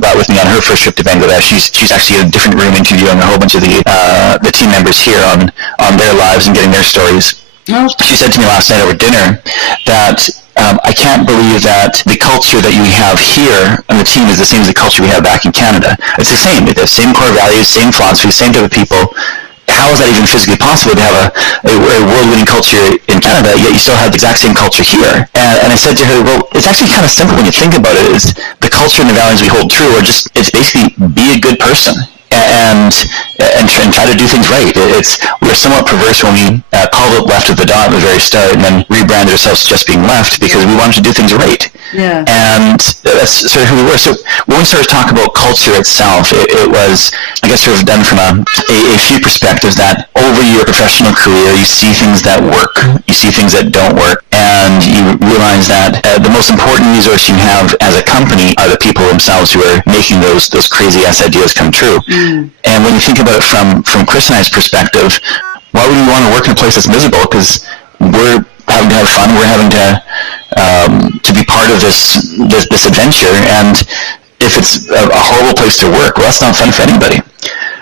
brought with me on her first trip to Bangladesh, she's actually in a different room interviewing a whole bunch of the team members here on their lives and getting their stories. She said to me last night over dinner that I can't believe that the culture that you have here on the team is the same as the culture we have back in Canada. It's the same. They have the same core values, same philosophy, same type of people. How is that even physically possible to have a world-winning culture in Canada, yet you still have the exact same culture here? And I said to her, well, it's actually kind of simple when you think about it. Is the culture and the values we hold true are just, it's basically be a good person. And try to do things right. We're somewhat perverse when we called it Left of the Dot at the very start and then rebranded ourselves to just being Left because we wanted to do things right. Yeah. And that's sort of who we were. So when we started to talk about culture itself, it was, I guess, sort of done from a few perspectives that over your professional career, you see things that work, you see things that don't work, and you realize that the most important resource you have as a company are the people themselves who are making those crazy-ass ideas come true. And when you think about it from Chris and I's perspective, why would we want to work in a place that's miserable? Because we're having to have fun, we're having to be part of this adventure, and if it's a horrible place to work, well, that's not fun for anybody.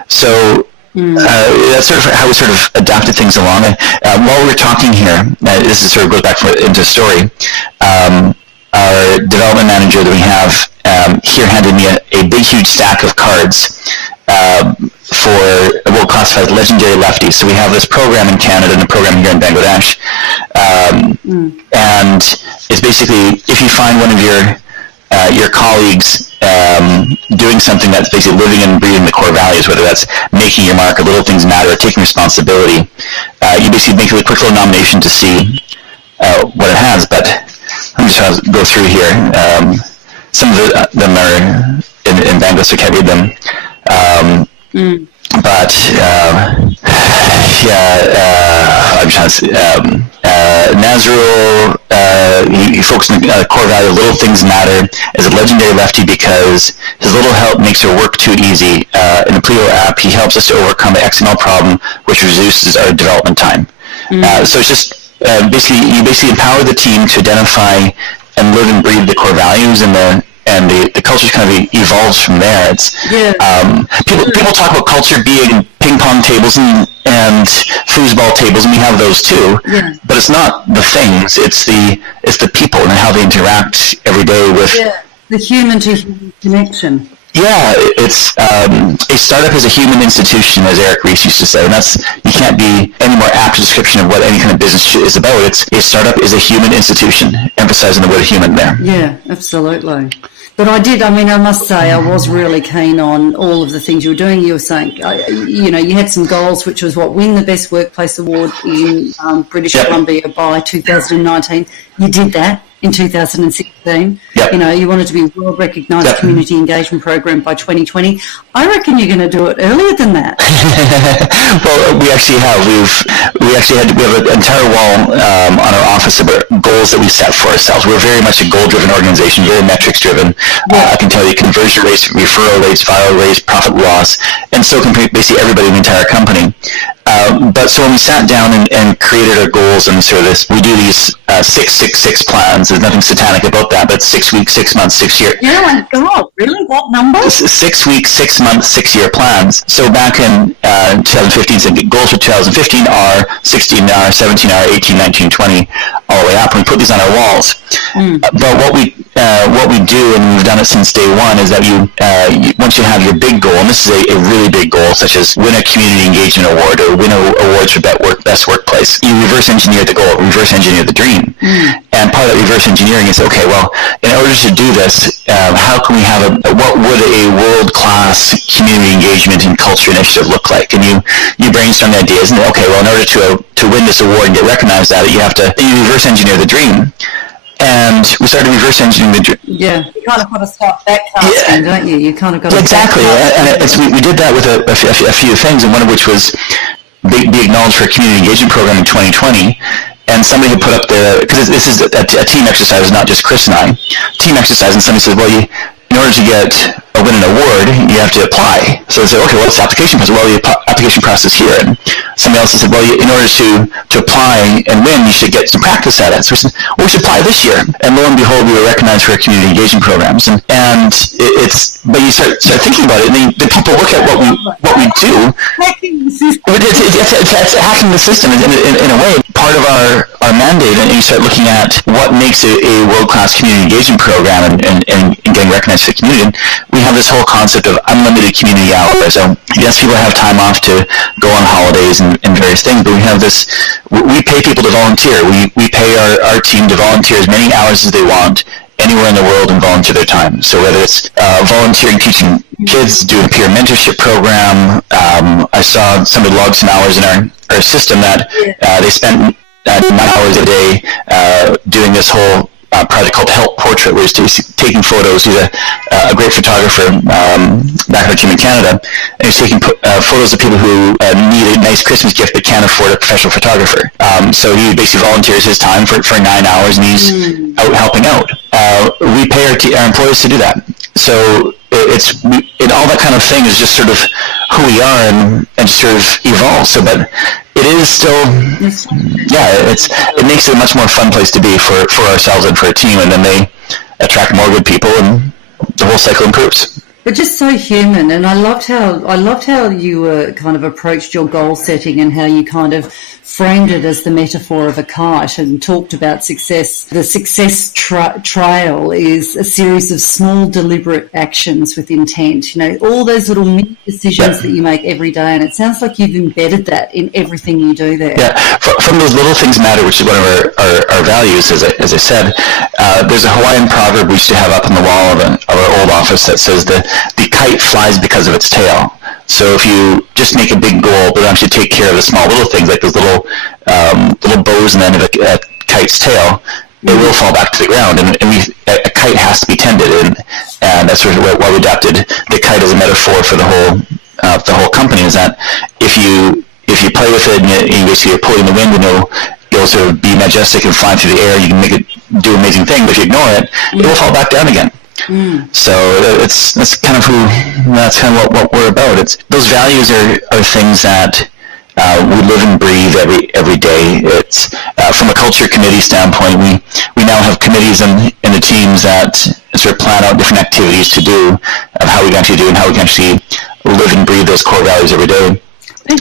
So that's sort of how we sort of adapted things along. While we were talking here, this is sort of goes back into the story, our development manager that we have here handed me a big, huge stack of cards for what we'll classify as legendary lefties. So we have this program in Canada and a program here in Bangladesh. And it's basically, if you find one of your colleagues doing something that's basically living and breathing the core values, whether that's making your mark or little things matter or taking responsibility, you basically make a quick little nomination to see what it has. But I'm just trying to go through here. Some of them are in Bangladesh, so I can't read them. But I'm trying to see. Nazrul, he focused on the core value, little things matter, as a legendary lefty because his little help makes our work too easy. In the Pleo app, he helps us to overcome the XML problem, which reduces our development time. So it's just you basically empower the team to identify and live and breathe the core values, and the culture kind of evolves from there. It's people talk about culture being ping pong tables and foosball tables, and we have those too. Yeah. But it's not the things; it's the people and how they interact every day with the human to human connection. Yeah, it's a startup is a human institution, as Eric Ries used to say, and you can't be any more apt description of what any kind of business is about. It's a startup is a human institution, emphasizing the word human there. Yeah, absolutely. But I must say, I was really keen on all of the things you were doing. You were saying, you had some goals, which was win the Best Workplace Award in British Columbia by 2019. You did that in 2016. Yep. You wanted to be a well-recognised community engagement program by 2020. I reckon you're going to do it earlier than that. Well, we actually have. We have an entire wall on our office of goals that we set for ourselves. We're very much a goal-driven organization, very metrics-driven. I can tell you conversion rates, referral rates, viral rates, profit loss, and so can basically everybody in the entire company. But so when we sat down and created our goals and sort of this, we do these 6-6-6 plans. There's nothing satanic about that, but 6 weeks, 6 months, 6 year. Yeah, my God, really? What number? 6 weeks, 6 months, 6 year plans. So back in 2015, so goals for 2015 are 16 hour, 17 hour, 18, 19, 20, all the way up. And we put these on our walls. But what we do, and we've done it since day one, is that you once you have your big goal, and this is a really big goal, such as win a community engagement award or win awards for best workplace, you reverse engineer the goal, reverse engineer the dream. And part of that reverse engineering is, okay, well, in order to do this, how can we have what would a world-class community engagement and culture initiative look like? And you brainstorm the ideas, and okay, well, in order to win this award and get recognized at it, you reverse engineer the dream. And we started reverse engineering the dream. Yeah, you kind of got to start backcasting, don't you? You kind of got to exactly. And we did that with a few things, and one of which was be acknowledged for a community engagement program in 2020. And somebody had put up because this is a team exercise, not just Chris and I, team exercise, and somebody said, well, in order to win an award, you have to apply. So I said, okay, what's the application process? Well, the application process here. And somebody else said, well, in order to apply and win, you should get some practice at it. So we said, well, we should apply this year. And lo and behold, we were recognized for our community engagement programs. But you start thinking about it, and then people look at what we do. Hacking the system. It's hacking the system in a way. Part of our mandate, and you start looking at what makes a world-class community engagement program and getting recognized for the community. And we have this whole concept of unlimited community hours. So yes, people have time off to go on holidays and various things, but we have this, we pay people to volunteer. We pay our team to volunteer as many hours as they want anywhere in the world and volunteer their time. So whether it's volunteering, teaching kids, doing a peer mentorship program, I saw somebody logged some hours in our system that they spent 9 hours a day doing this whole project called Help Portrait, where he's taking photos. He's a great photographer back in our team in Canada, and he's taking photos of people who need a nice Christmas gift but can't afford a professional photographer. So he basically volunteers his time for 9 hours, and he's out helping out. We pay our employees to do that. So all that kind of thing is just sort of who we are and sort of evolve. So, but it is still, it makes it a much more fun place to be for ourselves and for a team, and then they attract more good people, and the whole cycle improves. But just so human, and I loved how you kind of approached your goal setting and how you kind of framed it as the metaphor of a kite and talked about success. The success trail is a series of small, deliberate actions with intent. All those little mini decisions that you make every day, and it sounds like you've embedded that in everything you do there. Yeah, from those little things matter, which is one of our values, as I said. There's a Hawaiian proverb we used to have up on the wall of our old office that says the kite flies because of its tail. So if you just make a big goal, but actually take care of the small little things, like those little bows and then of a kite's tail, it will fall back to the ground. And a kite has to be tended, and that's sort of why we adapted the kite as a metaphor for the whole company. Is that if you play with it and you basically are pulling the wind, you'll sort of be majestic and flying through the air. You can make it do amazing things, but if you ignore it, it will fall back down again. So that's kind of what we're about. Those values are things that we live and breathe every day. It's from a culture committee standpoint, we now have committees in the teams that sort of plan out different activities to do, of how we can actually do and how we can actually live and breathe those core values every day.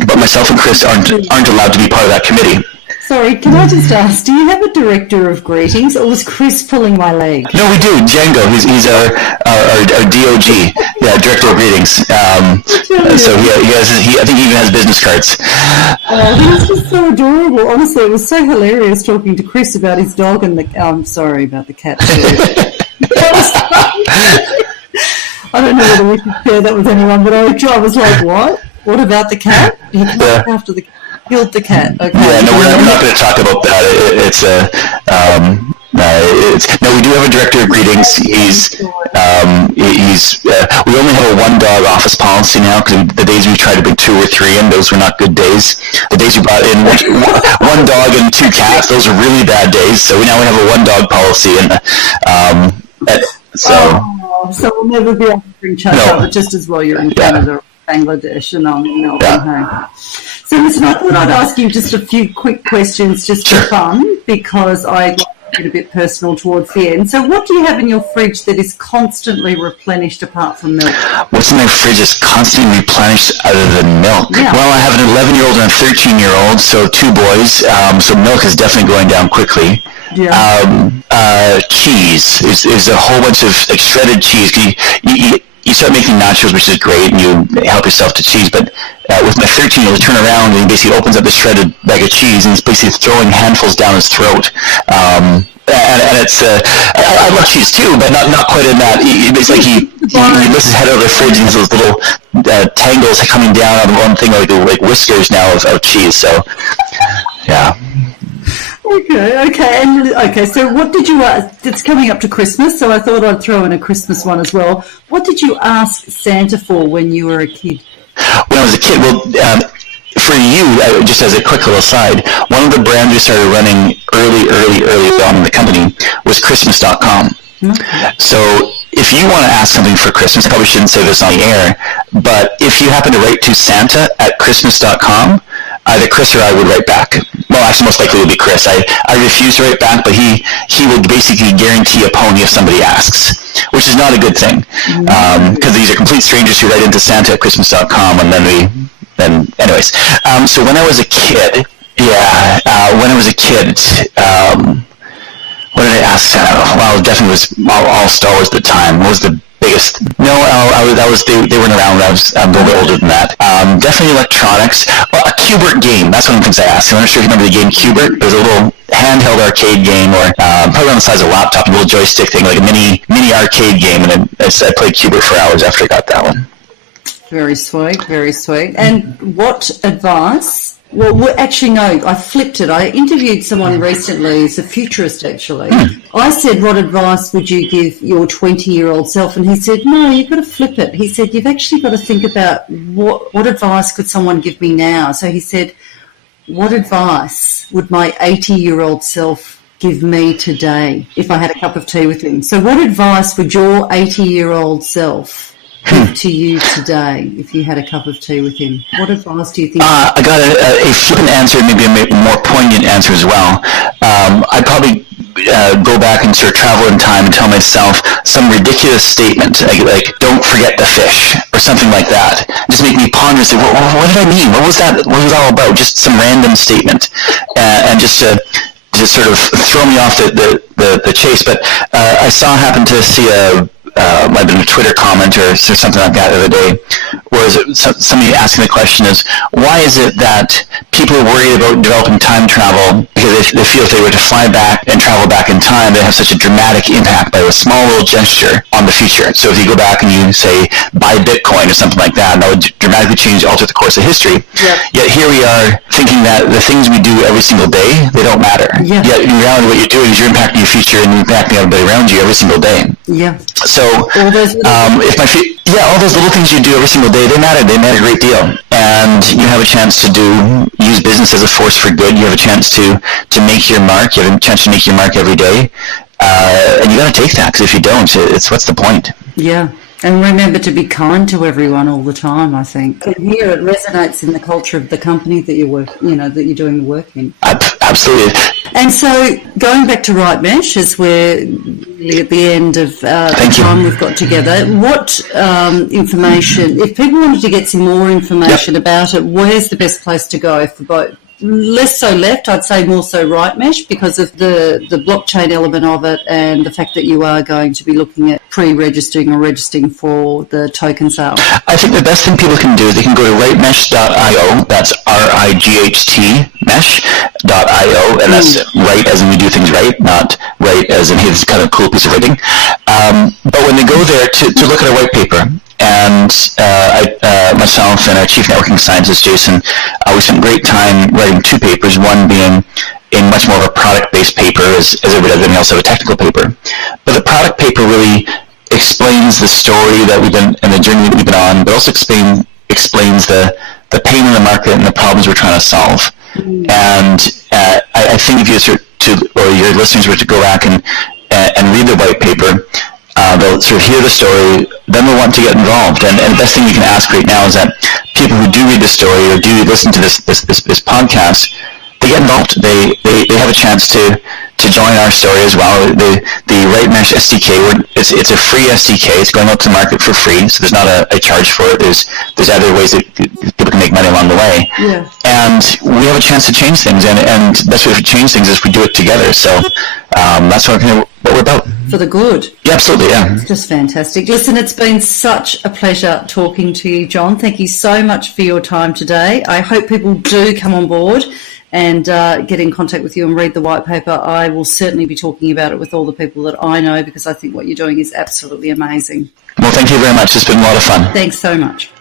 But myself and Chris aren't allowed to be part of that committee. Sorry, can I just ask, do you have a director of greetings, or was Chris pulling my leg? No, we do. Django, he's our DOG, director of greetings. So I think he even has business cards. Oh, he was just so adorable. Honestly, it was so hilarious talking to Chris about his dog and I'm sorry about the cat too. I don't know whether we should share that with anyone, but I was like, what? What about the cat? He came after the cat. Killed the cat. Okay. Yeah, no, we're not going to talk about that. We do have a director of greetings. We only have a 1-dog office policy now, because the days we tried to bring 2 or 3 in, those were not good days. The days we brought in 1 dog and 2 cats, those are really bad days. So we now have a 1-dog policy, and so we'll never be able to bring Chuck over, just as well you're in Canada or Bangladesh and I'm in Melbourne. So listen, I thought I'd ask you just a few quick questions just for fun, because I get a bit personal towards the end. So what do you have in your fridge that is constantly replenished apart from milk? What's in my fridge is constantly replenished other than milk? Yeah. Well, I have an 11-year-old and a 13-year-old, so 2 boys. So milk is definitely going down quickly. Yeah. Cheese. There's a whole bunch of like shredded cheese. You start making nachos, which is great, and you help yourself to cheese. But with my 13-year-old, you turn around and he basically opens up the shredded bag of cheese, and he's basically throwing handfuls down his throat. And it's I love cheese too, but not quite in that. It's like he lifts his head out of the fridge and has those little tangles coming down on one thing, like whiskers now of cheese. So yeah. Okay. So what did you ask? It's coming up to Christmas, so I thought I'd throw in a Christmas one as well. What did you ask Santa for when you were a kid? When I was a kid, well, for you, just as a quick little aside, one of the brands we started running early on in the company was Christmas.com. Okay. So if you want to ask something for Christmas, I probably shouldn't say this on the air, but if you happen to write to Santa at Christmas.com, either Chris or I would write back. Well, actually, most likely it would be Chris. I refuse to write back, but he would basically guarantee a pony if somebody asks, which is not a good thing, because these are complete strangers who write into Santa at Christmas.com, and then anyways. So when I was a kid, what did I ask Santa? Well, it definitely was all Star Wars at the time. What was the biggest? No, they weren't around. I was a little bit older than that. Definitely electronics. Well, a Q*bert game. That's one of the things I asked. I'm not sure if you remember the game Q*bert. It was a little handheld arcade game, or probably on the size of a laptop, a little joystick thing, like a mini arcade game. And I played Q*bert for hours after I got that one. Very sweet, very sweet. And what advice? Well, actually, no, I flipped it. I interviewed someone recently, he's a futurist actually. I said, what advice would you give your 20-year-old self? And he said, no, you've got to flip it. He said, you've actually got to think about what advice could someone give me now? So he said, what advice would my 80-year-old self give me today if I had a cup of tea with him? So what advice would your 80-year-old self give to you today if you had a cup of tea with him? What advice do you think? I got a flippant answer, maybe a more poignant answer as well. I'd probably go back and sort of travel in time and tell myself some ridiculous statement, like don't forget the fish, or something like that. Just make me ponder and say, what did I mean? What was that? What was that all about? Just some random statement, and just to sort of throw me off the chase. But I happen to see might have been a Twitter comment or something like that the other day, where somebody asking the question is, why is it that people are worried about developing time travel because they feel if they were to fly back and travel back in time, they have such a dramatic impact by a small little gesture on the future. So if you go back and you say, buy Bitcoin or something like that, that would dramatically alter the course of history. Yep. Yet here we are thinking that the things we do every single day, they don't matter. Yeah. Yet in reality what you're doing is you're impacting your future and you're impacting everybody around you every single day. Yeah. So all those little things you do every single day, they matter. They matter a great deal. And you have a chance to use business as a force for good. You have a chance to make your mark. You have a chance to make your mark every day. And you got to take that, because if you don't, what's the point? Yeah. And remember to be kind to everyone all the time, I think. And here it resonates in the culture of the company that that you're doing the work in. Absolutely. And so going back to RightMesh, as we're really at the end of the time we've got together, what information, if people wanted to get some more information about it, where's the best place to go for both? Less so left, I'd say more so RightMesh, because of the blockchain element of it and the fact that you are going to be looking at pre-registering or registering for the token sale. I think the best thing people can do is they can go to rightmesh.io, that's RIGHT mesh.io, and that's right as in we do things right, not right as in his kind of cool piece of writing. But when they go there to look at a white paper, and myself and our chief networking scientist, Jason, we spent great time writing 2 papers, one being in much more of a product-based paper, as everybody does, and we also have a technical paper. But the product paper really explains the story that we've been, and the journey that we've been on, but also explains the pain in the market and the problems we're trying to solve. And I think if your listeners were to go back and read the white paper, they'll sort of hear the story, then they'll want to get involved. And the best thing you can ask right now is that people who do read the story or do listen to this podcast, they get involved. They have a chance to join our story as well. The RightMesh SDK, it's a free SDK. It's going out to market for free, so there's not a charge for it. There's other ways that people can make money along the way. Yeah. And we have a chance to change things, and the best way to change things is we do it together. So that's what we're about. For the good. Yeah, absolutely, yeah. Just fantastic. Listen, it's been such a pleasure talking to you, John. Thank you so much for your time today. I hope people do come on board and get in contact with you and read the white paper. I will certainly be talking about it with all the people that I know, because I think what you're doing is absolutely amazing. Well, thank you very much. It's been a lot of fun. Thanks so much.